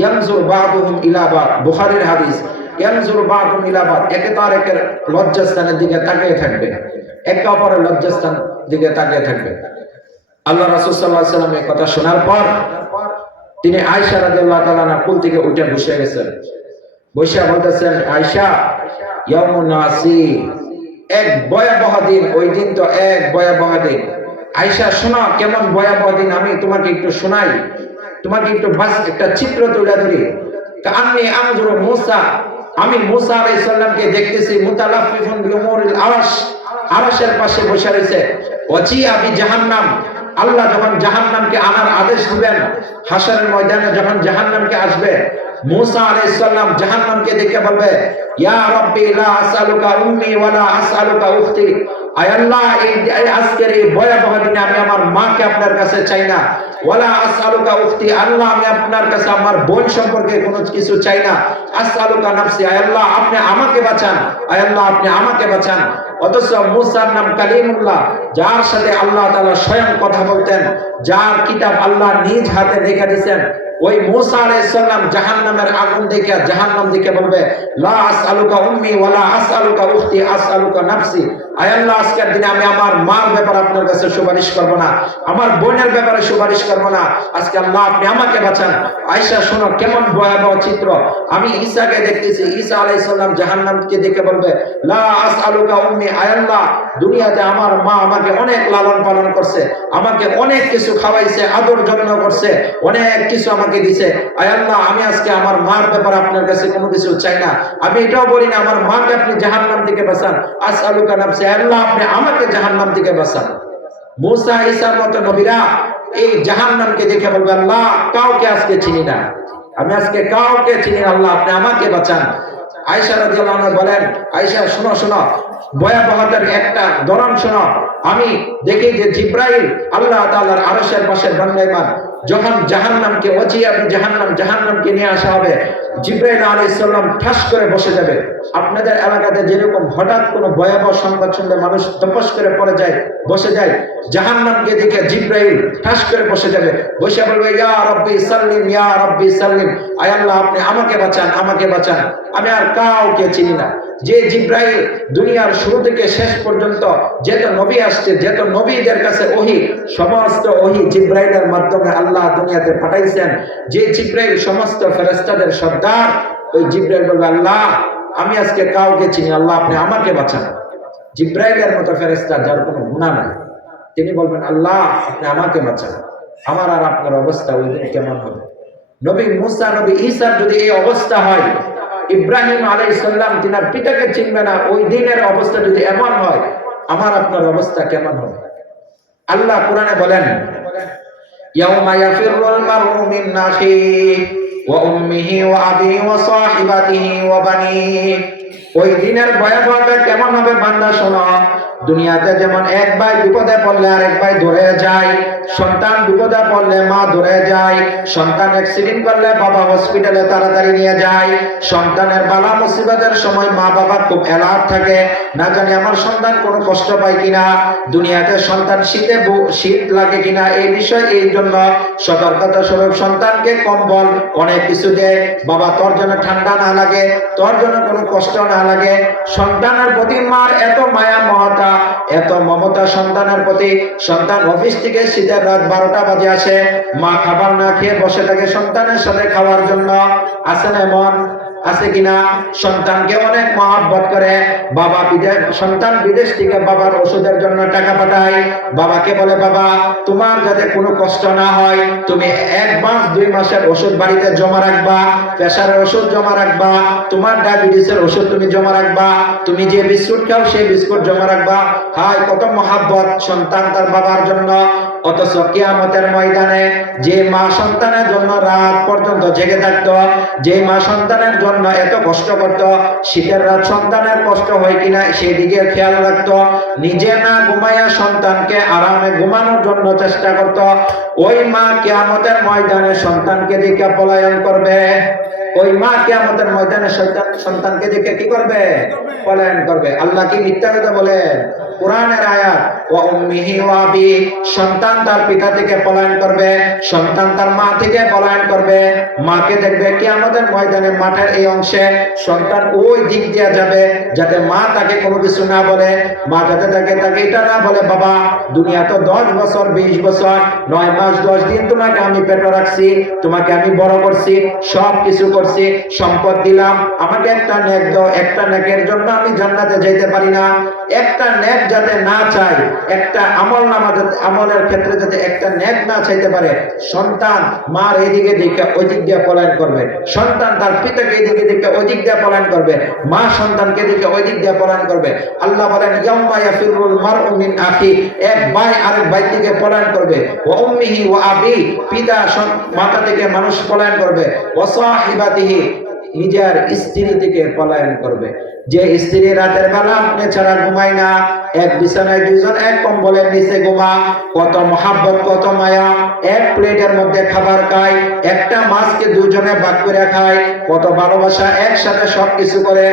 ইয়ানজুর বা'দুহুম ইলা বা'দ, বুখারীর হাদিস। ইয়ানজুর বা'দুহুম ইলা বা'দ, একে তার একের লজ্জাস্থানের দিকে তাকিয়ে থাকবে, একে অপরের লজ্জাস্থান দিকে তাকিয়ে থাকবে। আল্লাহ রাসূল সাল্লাল্লাহু আলাইহি ওয়াসাল্লাম এই কথা শোনার পর তিনি আয়েশা রাদিয়াল্লাহু তাআলা আনহা কুল থেকে উঠে বসে গেছেন। বসে বলতেছেন, আয়েশা, ইয়াউমুন নাসি, এক ভয়াবহ দিন, ওই দিন তো এক ভয়াবহ দিন। আয়েশা, শোনো কেমন ভয়াবহ দিন, আমি তোমাকে একটু শোনাই, তোমাকে একটু বাস একটা চিত্র তুলে ধরি। কাআন্নী আনজুরু মূসা, আমি মূসা আলাইহিস সালামকে দেখতেছি, মুতালাফফিফুন বিউমুরিল আরশ, আরশের পাশে বসে রয়েছে। ওয়াজিআ বিজাহান্নাম, আল্লাহ যখন জাহান্নামকে আনার আদেশ দিবেন, হাশরের ময়দানে যখন জাহান্নামকে আসবে, মূসা আলাইহিস সালাম জাহান্নামকে দেখে বলবে, ইয়া রাব্বি লা আসআলুকা উম্মি ওয়া লা আসআলুকা উখতি, আয় আল্লাহ, এই আজকের এই ভয়াবহ দিনে আমি আমার মাকে আপনার কাছে চাই না, ওয়ালা আসআলুকা উখতি, আল্লাহ আমি আপনার কাছে আমার বোন সম্পর্কে কোনো কিছু চাই না, আসআলুকা নাফসি, আয় আল্লাহ আপনি আমাকে বাঁচান, আয় আল্লাহ আপনি আমাকে বাঁচান। অথচ মূসার নাম কালিমুল্লাহ, যার সাথে আল্লাহ তাআলা স্বয়ং কথা বলতেন, যার কিতাব আল্লাহ নিজ হাতে রেখে দিয়েছেন, ওই মূসা আলাইহিস সালাম জাহান্নামের আগুন দেখে, জাহান্নাম দেখে বলবে, লা আসআলুকা উম্মি ওয়ালা আসআলুকা উখতি, আসআলুকা নাফসি, আয় আল্লাহ আজকের দিনে আমি আমার মার ব্যাপারে আপনার কাছে সুপারিশ করব না, আমার বোনের ব্যাপারে সুপারিশ করব না, আজকে আল্লাহ আপনি আমাকে বাঁচান। আয়েশা, শোনো কেমন ভয়াবহ চিত্র, আমি ঈসাকে দেখতেছি, ঈসা আলাইহিস সালাম জাহান্নামকে দেখে বলবে, লা আসআলুকা উম্মি, আয় আল্লাহ দুনিয়াতে আমার মা আমাকে অনেক লালন পালন করছে, আমাকে অনেক কিছু খাওয়াইছে, আদর যত্ন করছে, অনেক কিছু আমাকে দিছে, আয় আল্লাহ আমি আজকে আমার মার ব্যাপারে আপনার কাছে কোনো কিছু চাই না, আমি এটাও বলি না আমার মাকে আপনি জাহান্নাম থেকে বাঁচান, আসআলুকা নাফসি, আল্লাহ আপনি আমাকে জাহান্নাম থেকে বাঁচান। মূসা ঈসার মতো নবীরা এই জাহান্নামকে দেখে বলবে, আল্লাহ কাউকে আজকে চিনি না, আমি আজকে কাউকে চিনি না, আল্লাহ আপনি আমাকে বাঁচান। আয়েশা রাদিয়াল্লাহু আনহা বলেন, আয়েশা শোনো শোনো, ভয়াবহতার একটা ধরন শোনো, আমি দেখি যে জিব্রাইল আল্লাহ তাআলার আরশের পাশে দণ্ডায়মান, যখন জাহান্নামকে ওয়াজিআ বিজাহান্নাম, জাহান্নামকে নিয়ে আসা হবে, জিব্রাইল আলাইহিস সালাম ঠাস করে বসে যাবে। আপনাদের এলাকাতে যেরকম হঠাৎ কোনো ভয়াবহ সংবাদ শুনলে মানুষ তপস করে পড়ে যায়, বসে যায়, জাহান্নামকে দেখে জিব্রাইল ঠাস করে বসে যাবে, বসে বলবে, ইয়া রাব্বি সাল্লিম, ইয়া রাব্বি সাল্লিম, আয় আল্লাহ আপনি আমাকে বাঁচান, আমাকে বাঁচান, আমি আর কাউকে চিনি না। যে জিব্রাইল দুনিয়ার শুরু থেকে শেষ পর্যন্ত যত নবী আসছে, যত নবীদের কাছে ওহী, সমস্ত ওহী জিব্রাইলের মাধ্যমে আল্লাহ দুনিয়াতে পাঠাইছেন, যে জিব্রাইল সমস্ত ফেরেশতাদের সর্দার, ওই জিব্রাইল বলবে, আল্লাহ আমি আজকে কাউকে চিনি, আল্লাহ আপনি আমাকে বাঁচান। জিব্রাইলের মতো ফেরেশতা যার কোনো গুনাহ নাই, তিনি বলবেন, আল্লাহ আপনি আমাকে বাঁচান। আমার আর আপনার অবস্থা ওই দিন কেমন হবে? নবী মূসা, নবী ঈসার যদি এই অবস্থা হয়, ইব্রাহিম আলাইহিস সালাম তিনার পিতাকে চিনবে না, ওই দিনের অবস্থা যদি এমন হয়, আমার আপনার অবস্থা কেমন হবে? আল্লাহ কোরআনে বলেন, ইয়াউমা ইয়াফিরুল মারউ মিন আখিহি ওয়া উম্মিহি ওয়া আবিহি ওয়া সাহিবাতিহি ওয়া বানিহি, ওই দিনের ভয়াবহতা কেমন হবে বান্দা শোনো। দুনিয়াতে যেমন এক ভাই বিপদে পড়লে আরেক ভাই ধরে যায়, সন্তান বিপদে পড়লে মা ধরে যায়, সন্তান অ্যাক্সিডেন্ট করলে বাবা হসপিটালে তাড়াতাড়ি নিয়ে যায়, সন্তানের বালা মুসিবতের সময় মা বাবা খুব অ্যালার্ট থাকে, না জানি আমার সন্তান কোনো কষ্ট পায় কিনা, দুনিয়াতে সন্তান শীত লাগে কিনা, এই বিষয় এই জন্য সতর্কতা স্বরূপ সন্তানকে কম্বল অনেক কিছু দেয়, বাবা তোর জন্য ঠান্ডা না লাগে, তোর জন্য কোনো কষ্ট না লাগে। সন্তানের প্রতি মার এত মায়া মমতা, এত মমতা সন্তানের প্রতি। সন্তান অফিস থেকে শীতের রাত 12টা বাজে আসে, মা খাবার না খেয়ে বসে থাকে সন্তানের সাথে খাওয়ার জন্য। আছে না এমন? আছে কিনা? সন্তানকে অনেক মহব্বত করে, বাবা সন্তান বিদেশ থেকে বাবার ওষুধের জন্য টাকা পাঠায়, বাবাকে বলে, বাবা তোমার যাতে কোনো কষ্ট না হয়, তুমি 1 মাস 2 মাসের ওষুধ বাড়িতে জমা রাখবা, প্রেসারের ওষুধ জমা রাখবা, তোমার ডায়াবেটিসের ওষুধ তুমি জমা রাখবা, তুমি যে বিস্কুট খাও সেই বিস্কুট জমা রাখবা। হায় কত মহব্বত সন্তান তার বাবার জন্য। অথচ কিয়ামতের ময়দানে যে মা সন্তানের জন্য রাত পর্যন্ত জেগে থাকতো, যে মা সন্তানের জন্য এত কষ্ট করত, শীতের রাত সন্তানের কষ্ট হয় কিনা সেই দিকে খেয়াল রাখতো, নিজে না ঘুমাইয়া সন্তানকে আরামে ঘুমানোর জন্য চেষ্টা করত, ওই মা কিয়ামতের ময়দানে সন্তানকে দেখে পলায়ন করবে। ওই মা কিয়ামতের ময়দানে সন্তানকে দেখে কি করবে? পলায়ন করবে। আল্লাহ কি মিথ্যা কথা বলেন? কোরআনের আয়াত, ওয়া উম্মিহি ওয়া আবি, সন্তান তার পিতা থেকে পলায়ন করবে, সন্তান তার মা থেকে পলায়ন করবে। মাকে দেখবে কিয়ামতের ময়দানে মাঠের এই অংশে, সন্তান ওই দিক দিয়ে যাবে যাতে মা তাকে কোনো কিছু না বলে, মা যাতে তাকে এটা না বলে, বাবা দুনিয়া তো 10 বছর 20 বছর 9 মাস 10 দিন তোমাকে আমি পেটে রাখছি, তোমাকে আমি বড় করছি, সব কিছু করছি, সম্পদ দিলাম, আমাকে একটা নেক দাও, একটা নেকের জন্য আমি জান্নাতে যেতে পারি না, একটা নেক যাতে না চাই, একটা আমল নামা আমলের ক্ষেত্রে যাতে একটা নেক না চাইতে পারে, সন্তান মার এদিকে দিকে ওই দিক দিয়ে পলায়ন করবে, সন্তান তার পিতাকে এদিকে দিকে ওই দিক দিয়ে পলায়ন করবে, মা সন্তানকে দিকে ওই দিক দিয়ে পলায়ন করবে। আল্লাহ বলেন ইয়াউমা ইয়াফিরুল মারউ মিন আখি, এক ভাই আরেক ভাই থেকে পলায়ন করবে, ওয়া উম্মিহি ওয়া আবি, পিতা মাতা থেকে মানুষ পলায়ন করবে, ওয়া সাহিবাতিহি, নিজের স্ত্রী থেকে পলায়ন করবে। যে স্ত্রী রাতের বেলা আপনি ছাড়া ঘুমায় না, এক বিছানায় দুইজন এক কম্বলের নিচে ঘুমা, কত মহাব্বত কত মায়া, এক প্লেটের মধ্যে খাবার খায়, একটা মাছকে দুজনে ভাগ করে খায়, কত ভালোবাসা, একসাথে সবকিছু করে,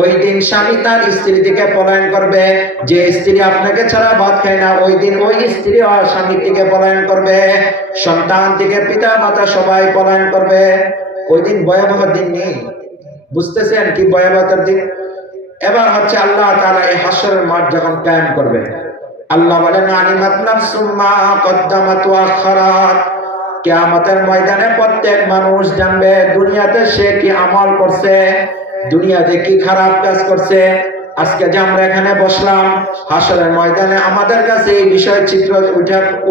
ওই দিন স্বামী তার স্ত্রী থেকে পলায়ন করবে। যে স্ত্রী আপনাকে ছাড়া ভাত খায় না, ওই দিন ওই স্ত্রী স্বামী থেকে পলায়ন করবে, সন্তান থেকে পিতা মাতা সবাই পলায়ন করবে। ওই দিন ভয়াবহ দিন নেই, বুঝতেছেন কি ভয়াবহতার দিন? এবার হচ্ছে আল্লাহ তাআলা এই হাসরের মাঠ যখন কায়েম করবে, আল্লাহ বলেন আলিমাত নাফসুম মা কদ্দামাত ওয়া আখারাত, কিয়ামতের ময়দানে প্রত্যেক মানুষ জানবে দুনিয়াতে সে কি আমল করছে, দুনিয়াতে কি খারাপ কাজ করছে। আজকে যে আমরা এখানে বসলাম, হাসরের ময়দানে আমাদের কাছে এই বিষয় চিত্র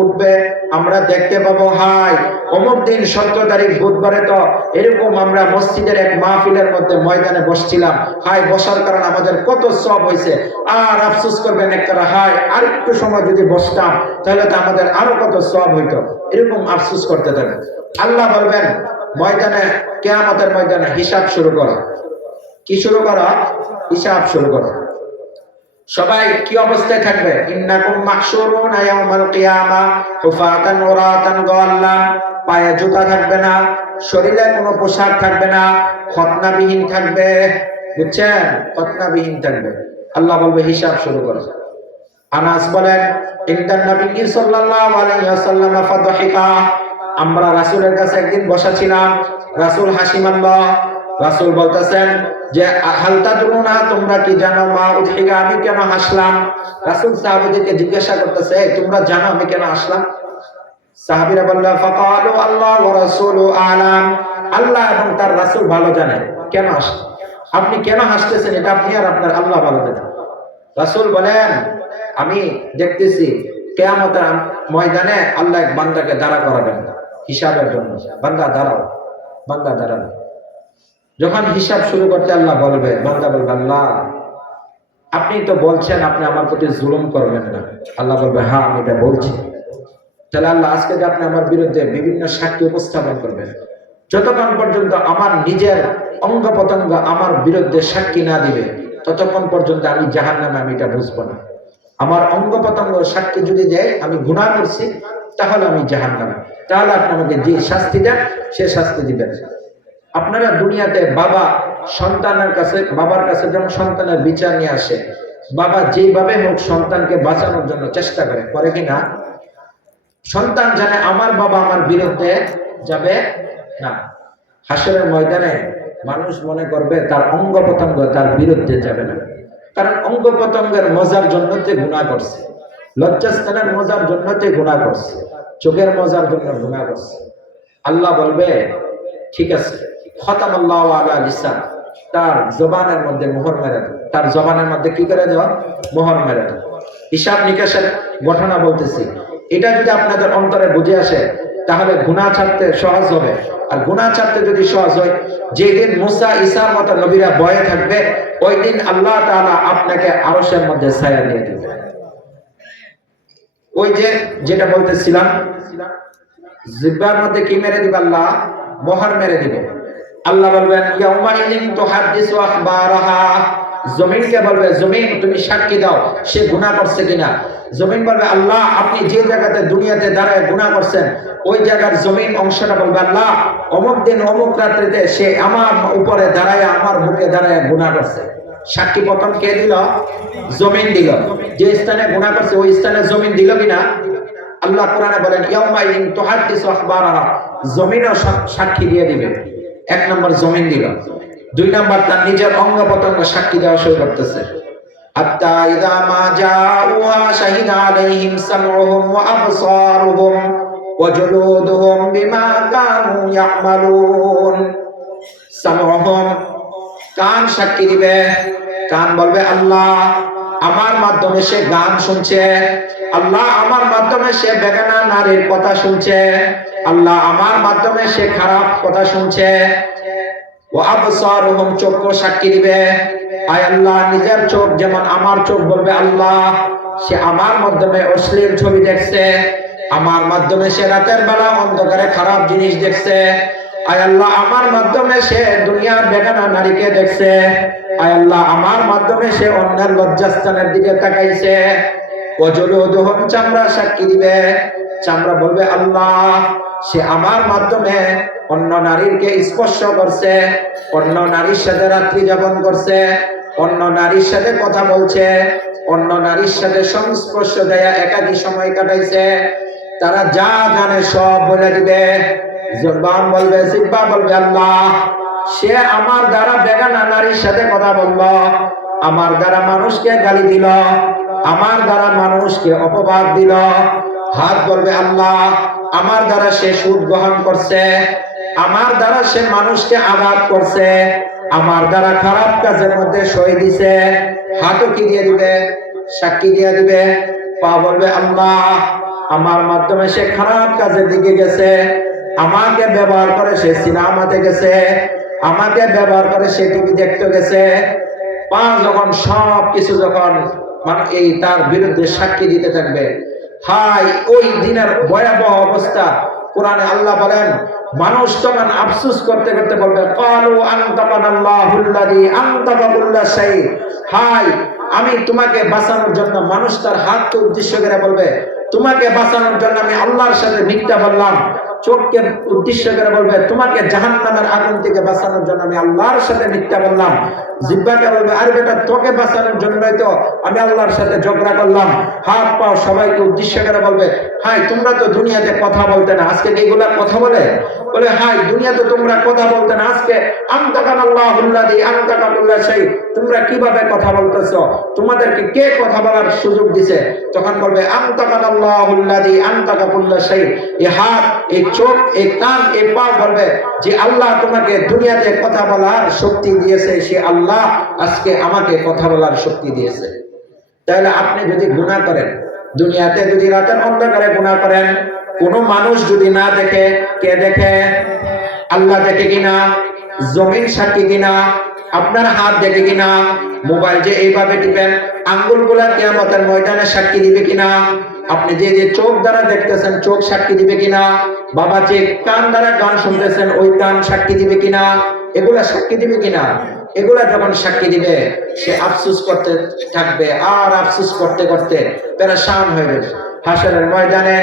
উঠবে, আমরা দেখতে পাবো হাই অমুক দিন 17 তারিখ বুধবারে তো এরকম আমরা মসজিদের এক মাহফিলের মধ্যে ময়দানে বসছিলাম, হাই বসার কারণে আমাদের কত সওয়াব হয়েছে। আর আফসোস করবেন একটা, হাই আর একটু সময় যদি বসতাম তাহলে তো আমাদের আরো কত সওয়াব হইতো, এরকম আফসোস করতে থাকবে। আল্লাহ বলবেন ময়দানে, কিয়ামতের ময়দানে হিসাব শুরু করো। কি শুরু করো? হিসাব শুরু করো। সবাই কি অবস্থায় থাকবে? ইন্নাকুম মাহশুরুনা ইয়াউমাল কিয়ামা হুফাতান উরাতান গাল্লান, পায়ে জুতা থাকবে না, শরীরে কোনো পোশাক থাকবে না, খতনাবিহীন থাকবে, বুঝছেন? খতনাবিহীন থাকবে। আল্লাহ বলবে হিসাব শুরু করো। আনাস বলেন ইন্দান নবী সাল্লাল্লাহু আলাইহি ওয়াসাল্লাম ফাদহিকা, আমরা রাসূলের কাছে একদিন বসা ছিলাম, রাসূল হাসি মারল। রাসূল বলতেছেন যে হাল তাদরুনা, তোমরা কি জানো মা উদহিকা, আমি কেন হাসলাম? রাসূল সাহাবীদেরকে জিজ্ঞাসা করতেছে তোমরা জানো আমি কেন হাসলাম? সাহাবীরা বলল ফাকালু আল্লাহ ওয়া রাসূলু আলাম, আল্লাহ এবং তার রাসূল ভালো জানেন কেন হাসেন, আপনি কেন হাসতেছেন এটা আপনি আর আপনার আল্লাহ ভালো জানেন। রাসূল বলেন আমি দেখতেছি কিয়ামতের ময়দানে আল্লাহ এক বান্দাকে দাঁড়া করাবেন হিসাবের জন্য, বান্দা দাঁড়াও, বান্দা দাঁড়াও। যখন হিসাব শুরু করতে আল্লাহ বলবে, বান্দা বলবে আল্লাহ আপনি তো বলছেন আপনি আমার প্রতি জুলুম করবেন না। আল্লাহ বলবে হ্যাঁ আমি এটা বলছি। তাহলে আল্লাহ আজকে যে আপনি আমার বিরুদ্ধে বিভিন্ন সাক্ষী উপস্থাপন করবেন, যতক্ষণ পর্যন্ত আমার নিজের অঙ্গ প্রত্যঙ্গ আমার বিরুদ্ধে সাক্ষী না দিবে ততক্ষণ পর্যন্ত আমি জাহান্নামে, আমি এটা বুঝবো না। আমার অঙ্গ প্রত্যঙ্গ সাক্ষী যদি দেয় আমি গুনাহ করছি তাহলে আমি জাহান্নামে, তাহলে আপনি আমাকে যে শাস্তি দেন সে শাস্তি দিবেন। আপনারা দুনিয়াতে বাবা সন্তানের কাছে, বাবার কাছে যখন সন্তানের বিচার নিয়ে আসে, বাবা যেভাবে হোক সন্তানকে বাঁচানোর জন্য চেষ্টা করে কিনা? সন্তান জানে আমার বাবা আমার বিরুদ্ধে যাবে না। হাসরের ময়দানে মানুষ মনে করবে তার অঙ্গ প্রত্যঙ্গ তার বিরুদ্ধে যাবে না, কারণ অঙ্গ প্রত্যঙ্গের মজার জন্য তে গুনাহ করছে, লজ্জাস্থানের মজার জন্য তে গুনাহ করছে, চোখের মজার জন্য গুনাহ করছে। আল্লাহ বলবে ঠিক আছে, খতামাল্লাহু আলা লিসান, তার জবানের মধ্যে মোহর মেরে দাও, তার জবানের মধ্যে কি করে দাও? মোহর মেরে দাও। হিসাব নিকাশের ঘটনা বলতেছি, এটা যদি আপনাদের অন্তরে বুঝে আসে তাহলে গুনাহ ছাড়তে সহজ হবে। আর গুনাহ ছাড়তে যদি সহজ হয়, যেদিন মুসা ঈসার মতো নবীরা ভয়ে থাকবে ওই দিন আল্লাহ তাআলা আপনাকে আরশের মধ্যে ছায়া দিয়ে দিবে। ওই যে যেটা বলতেছিলাম, জিহ্বার মধ্যে কি মেরে দিবে? আল্লাহ মোহর মেরে দিবে। আল্লাহ বলবেন ইয়াউমা ইযিন তুহাদ্দিসু আখবারাহা, জমিনকে বলবে, জমিন তুমি সাক্ষী দাও সে গুনাহ করছে কিনা। জমিন বলবে, আল্লাহ আপনি যে জায়গাতে দুনিয়াতে দাঁড়ায় গুনাহ করছেন ওই জায়গার জমিন অংশটা বলবে, আল্লাহ অমুক দিন অমুক রাত্রিতে সে আমার উপরে দাঁড়ায় আমার বুকে দাঁড়ায় গুনাহ করছে। সাক্ষী প্রথম কে দিল? জমিন দিল। যে স্থানে গুনাহ করছে ওই স্থানে জমিন দিল কিনা? আল্লাহ কোরআনে বলেন, ইয়াউমাইন তুহাদ্দিসু আখবারাহা, জমিনও সাক্ষী দিয়ে দিবে। এক নম্বর জমিন দিল। দুই নম্বর তার নিজের অঙ্গ প্রত্যঙ্গ সাক্ষী দেওয়া শুরু করতেছে। হাত্তা ইযা মা জাউহা শাহিদা আলাইহিম সামউহুম ওয়া আবসারুহুম ওয়া জুলুদুহুম বিমা কানু ইয়ামালুন। সামউহুম, কান সাক্ষী দিবে। কান বলবে, আল্লাহ আমার মাধ্যমে সে গান শুনছে, আল্লাহ আমার মাধ্যমে সে বেগানা নারীর কথা শুনছে, আল্লাহ আমার মাধ্যমে সে খারাপ কথা শুনছে। ওয়া আবসারুহুম, চোখ সাক্ষী দিবে। আয় আল্লাহ নিজের চোখ যেমন আমার চোখ বলবে, আল্লাহ সে আমার মাধ্যমে অশ্লীল ছবি দেখছে, আমার মাধ্যমে সে রাতের বেলা অন্ধকারে খারাপ জিনিস দেখছে। আয় আল্লাহ আমার মাধ্যমে সে দুনিয়ার বেগানা নারীকে দেখছে। আয় আল্লাহ আমার মাধ্যমে সে অন্যের লজ্জাস্থানের দিকে তাকাইছে। ওয়াজুলুদুহুম, চামড়া সাক্ষী দিবে। চামড়া বলবে, আল্লাহ সে আমার মাধ্যমে অন্য নারীকে স্পর্শ করছে, অন্য নারীর সাথে রাত্রি যাপন করছে, অন্য নারীর সাথে কথা বলছে, অন্য নারীর সাথে সংস্পর্শ দেয়া একাকী সময় কাটাইছে। তারা যা জানে সব বলে দিবে। জবান বলবে, জিহ্বা বলবে, আল্লাহ সে আমার দ্বারা বেগানা নারীর সাথে কথা বলল, আমার দ্বারা মানুষকে গালি দিল, আমার দ্বারা মানুষকে অপবাদ দিল। হাত বলবে, আল্লাহ আমার দ্বারা সে সুদ গ্রহণ করছে, আমার দ্বারা সে মানুষকে আঘাত করছে, আমার দ্বারা খারাপ কাজের মধ্যে সই দিছে। হাতও কি দিয়ে দিবে? সাক্ষী দিয়ে দিবে। পা বলবে, আল্লাহ আমার মাধ্যমে সে খারাপ কাজের দিকে গেছে, আমাকে ব্যবহার করে সে সিনেমাতে গেছে, আমাকে ব্যবহার করে সে টিভি দেখতে গেছে। পা যখন সব কিছু যখন মানে এই তার বিরুদ্ধে সাক্ষী দিতে থাকবে, হাই ওই দিনের ভয়াবহ অবস্থা। কোরআনে আল্লাহ বলেন, মানুষ তখন আফসোস করতে করতে বলবে, ক্বালু আনতাকানাল্লাহুল্লাযী আনতাকা কুল্লা শাই। হাই আমি তোমাকে বাঁচানোর জন্য, মানুষ তার হাতকে উদ্দেশ্য করে বলবে, তোমাকে বাঁচানোর জন্য আমি আল্লাহর সাথে মিথ্যা বললাম। চোখকে উদ্দেশ্য করে বলবে, তোমাকে জাহান্নামের আগুন থেকে বাঁচানোর জন্য আমি আল্লাহর সাথে মিথ্যা বললাম। জিহ্বাকে বলবে, আরে বেটা তোকে বাঁচানোর জন্যই তো আমি আল্লাহর সাথে ঝগড়া করলাম। হাত পাও সবাইকে উদ্দেশ্য করে বলবে, হাই তোমরা তো দুনিয়াতে কথা বলতে না, আজকে এগুলা কথা বলে? বলে, হাই দুনিয়াতে তোমরা কথা বলতে না, আজকে আনতাকানাল্লাহুল্লাযী আনতাকা কুল্লা শাই, তোমরা কিভাবে কথা বলতেছো? তোমাদেরকে কে কথা বলার সুযোগ দিছে? তখন বলবে, আনতাকানাল্লাহুল্লাযী আনতাকা কুল্লা শাই। এই হাত, এই চোখ, এই কান, এই পা বলবে যে আল্লাহ তোমাকে দুনিয়াতে কথা বলার শক্তি দিয়েছে, সে আল্লাহ আজকে আমাকে কথা বলার শক্তি দিয়েছে। তাহলে আপনি যদি গুনাহ করেন, দুনিয়াতে যদি রাতের অন্ধকারে গুনাহ করেন, কোনো মানুষ যদি না দেখে, কে দেখে? আল্লাহ দেখে কিনা? জমিন সাক্ষী কিনা? আপনার হাত দেখে কিনা? মোবাইল যে এইভাবে টিপেন, আঙ্গুলগুলা কিয়ামতের ময়দানে সাক্ষী দিবে কিনা? আপনি যে যে চোখ দ্বারা দেখতেছেন, চোখ সাক্ষী দিবে কিনা? বাবা যে কান দ্বারা গান শুনতেছেন, ওই কান সাক্ষী দিবে কিনা? এগুলা সাক্ষী দিবে কিনা? এগুলা যখন সাক্ষী দিবে, সে আফসোস করতে থাকবে, আর আফসোস করতে করতে পেরেশান হয়ে যাবে। হাসরের ময়দানে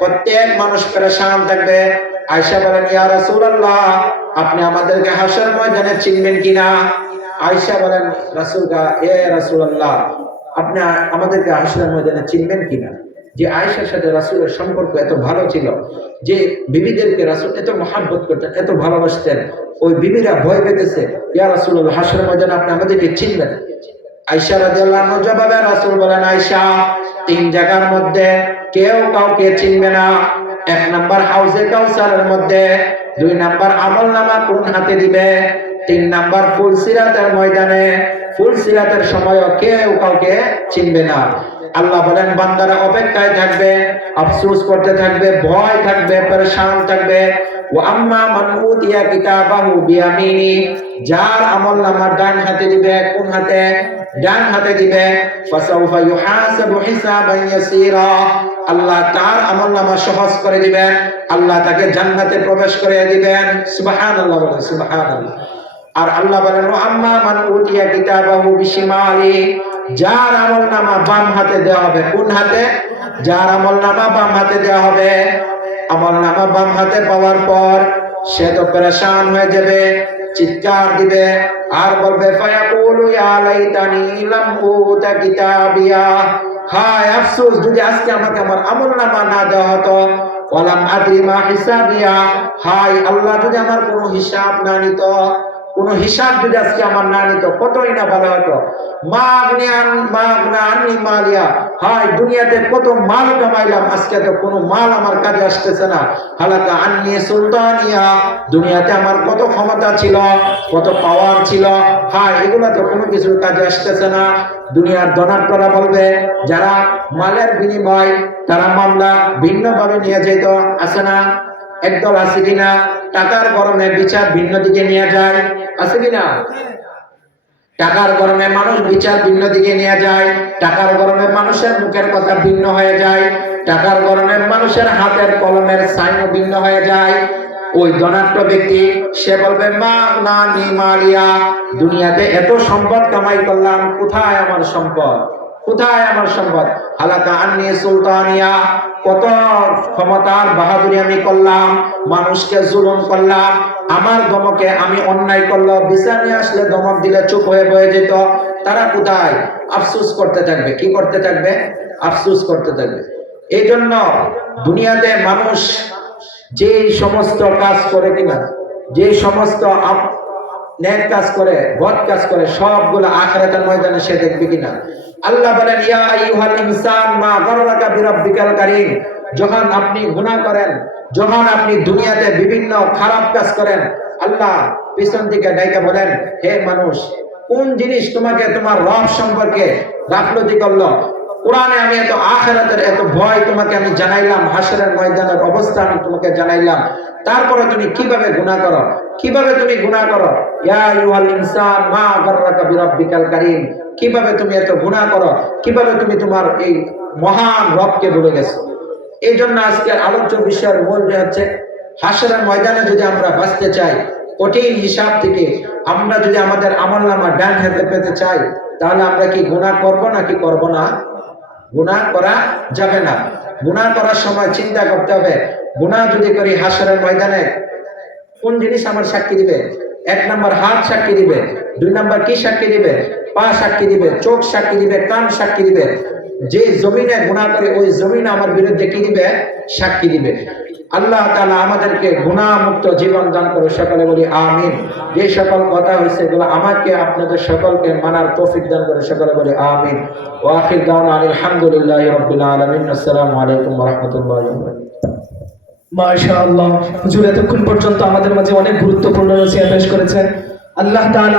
প্রত্যেক মানুষ পেরেশান থাকবে। আয়েশা বলেন, ইয়া রাসূলুল্লাহ আপনি আমাদেরকে হাসর ময়দানে চিনবেন কিনা? আয়েশা বলেন, রাসূলুল্লাহ আপনি আমাদেরকে হাসরের ময়দানে চিনবেন কিনা? যে আয়েশার সাথে রাসূলের সম্পর্ক এত ভালো ছিল, যে বিবিদেরকে রাসূল এত মহব্বত করতেন, এত ভালোবাসতেন, ওই বিবিরা ভয় পেতেছে, ইয়া রাসূলুল্লাহ হাসরের ময়দানে আপনি আমাদেরকে চিনবেন? আয়েশা রাদিয়াল্লাহু আনহা জবাবে রাসূল বলেন, আয়েশা তিন জায়গার মধ্যে কেউ কাউকে চিনবে না। এক নাম্বার হাউজে কাউসারের মধ্যে, দুই নাম্বার আমলনামা কোন হাতে দিবে, তিন নাম্বার ফুলসিরাতের ময়দানে, ফুলসিরাতের সময়ও কেউ কাউকে চিনবে না। আল্লাহ বলেন, বান্দারা অপেক্ষায় থাকবে, আফসোস করতে থাকবে, ভয় থাকবে, পেরেশান থাকবে। ওয়া আম্মা মান উতিয়া কিতাবাহু বিয়ামিনি, যার আমলনামা ডান হাতে দিবে, কোন হাতে? ডান হাতে দিবে। ফাসাউফা ইউহাসাবু হিসাবান ইয়াসীরা, আল্লাহ তার আমলনামা সহজ করে দিবেন, আল্লাহ তাকে জান্নাতে প্রবেশ করে দিবেন। সুবহানাল্লাহ, বলেন সুবহানাল্লাহ। আর আল্লাহ বলেন আম্মা মান উতিয়া কিতাবাহু বিশিমালি, যার আমলনামা বাম হাতে দেওয়া হবে। কোন হাতে? যার আমলনামা বাম হাতে দেওয়া হবে। আমলনামা বাম হাতে পাওয়ার পর সে তো পেরেশান হয়ে যাবে, চিৎকার দিবে আর বলবে ফায়াকুলু ইয়া লাইতানি লাম উতা কিতাবিয়া, হায় আফসোস যদি আজকে আমাকে আমার আমলনামা না দেওয়া হতো। ওয়ালাম আদরি মা হিসাবিয়া, হায় আল্লাহ যদি আমার কোনো হিসাব না নিত, কোনো হিসাব যদি আজকে আমার না নিত কতই না ভালো হতো। মালিয়া, হায় দুনিয়াতে কত মাল কামাইলাম, আজকে তো কোনো মাল আমার কাজে আসতেছে না। হালাকা আন্নি সুলতানিয়া, দুনিয়াতে আমার কত ক্ষমতা ছিল, কত পাওয়ার ছিল, হায় এগুলো তো কোনো কিছুর কাজে আসতেছে না। দুনিয়ার ধনাঢ্যরা বলবে, যারা মালের বিনিময় তারা মামলা ভিন্নভাবে নিয়ে যেত, আছে না? একদল আছে কিনা? টাকার গরমে বিচার ভিন্ন দিকে নিয়ে যায়, আছে কিনা? টাকার গরমে মানুষ বিচার ভিন্ন দিকে নিয়ে যায়, টাকার গরমে মানুষের মুখের কথা ভিন্ন হয়ে যায়, টাকার গরমে মানুষের হাতের কলমের সাইনও ভিন্ন হয়ে যায়। ওই ধনাঢ্য ব্যক্তি সে বলবে মা না নি মালিয়া, দুনিয়াতে এত সম্পদ কামাই করলাম, কোথায় আমার সম্পদ, কোথায় আমার সম্পদ? হালাকা আন্নি সুলতানিয়া, কত ক্ষমতার বাহাদুরি আমি করলাম, মানুষকে জুলুম করলাম, আমার ধমকে আমি অন্যায় করলাম, বিচার নিয়ে আসলে ধমক দিলে চুপ হয়ে বয়ে যেত, তারা কোথায়? আফসোস করতে থাকবে। কি করতে থাকবে? আফসোস করতে থাকবে। এই জন্য দুনিয়াতে মানুষ যে সমস্ত কাজ করে কিনা, যে সমস্ত নেক কাজ করে, বদ কাজ করে, সবগুলো আখিরাতের ময়দানে সে দেখবে কিনা। আল্লাহ বলেন ইয়া আইয়ুহাল ইনসান মা গাররাকা বিরাব্বিকাল কারীম, যখন আপনি গুনাহ করেন, যখন আপনি দুনিয়াতে বিভিন্ন খারাপ কাজ করেন, আল্লাহ পিছন থেকে ডাইকা বলেন হে মানুষ, কোন জিনিস তোমাকে তোমার রব সম্পর্কে গাফলতি করলো? কোরআনে আমি এত আখিরাতের এত ভয় তোমাকে আমি জানাইলাম, হাসরের ময়দানের অবস্থা আমি তোমাকে জানাইলাম, তারপরে তুমি কিভাবে গুনাহ করো, কিভাবে তুমি গুনাহ করো? ইয়া আইয়ুহাল ইনসান মা গাররাকা বিরাব্বিকাল কারীম, কিভাবে তুমি এত গুনাহ করো, কিভাবে তুমি তোমার এই মহান রবকে ভুলে গেছো। এই জন্য আজকের আলোচ্য বিষয়ের মূল হচ্ছে হাসরের ময়দানে যদি আমরা বাঁচতে চাই কঠিন হিসাব থেকে, আমরা যদি আমাদের আমলনামা ডান হাতে পেতে চাই, তাহলে আমরা কি গুনাহ করব নাকি করব না? গুনাহ করা যাবে না। গুনাহ করার সময় চিন্তা করতে হবে, গুনাহ যদি করি হাসরের ময়দানে কোন জিনিস আমার সাক্ষী দিবে? এক নাম্বার হাত সাক্ষী দিবে, দুই নাম্বার কি সাক্ষী দিবে? পা সাক্ষী দিবে, চোখ সাক্ষী দিবে, কান সাক্ষী দিবে। যে জমিনে গুনাহ করে ওই জমিন আমার বিরুদ্ধে কি দিবে? সাক্ষী দিবে। আল্লাহ তাআলা আমাদেরকে গুনাহ মুক্ত জীবন দান করে, সকলে বলি আমিন। যে সকল কথা হয়েছে এগুলো আমাকে আপনাদের সকলকে মানার তৌফিক দান করে, সকলে বলি আমিন। ওয়া আখির দাওয়ানা আলহামদুলিল্লাহি রাব্বিল আলামিন। আসসালামু আলাইকুম ওয়া রাহমাতুল্লাহি ওয়া বারাকাতুহু। মাশাআল্লাহ, হুজুর এতক্ষণ পর্যন্ত আমাদের মাঝে অনেক গুরুত্বপূর্ণ নসিহত পেশ করেছেন। আল্লাহ তাআলা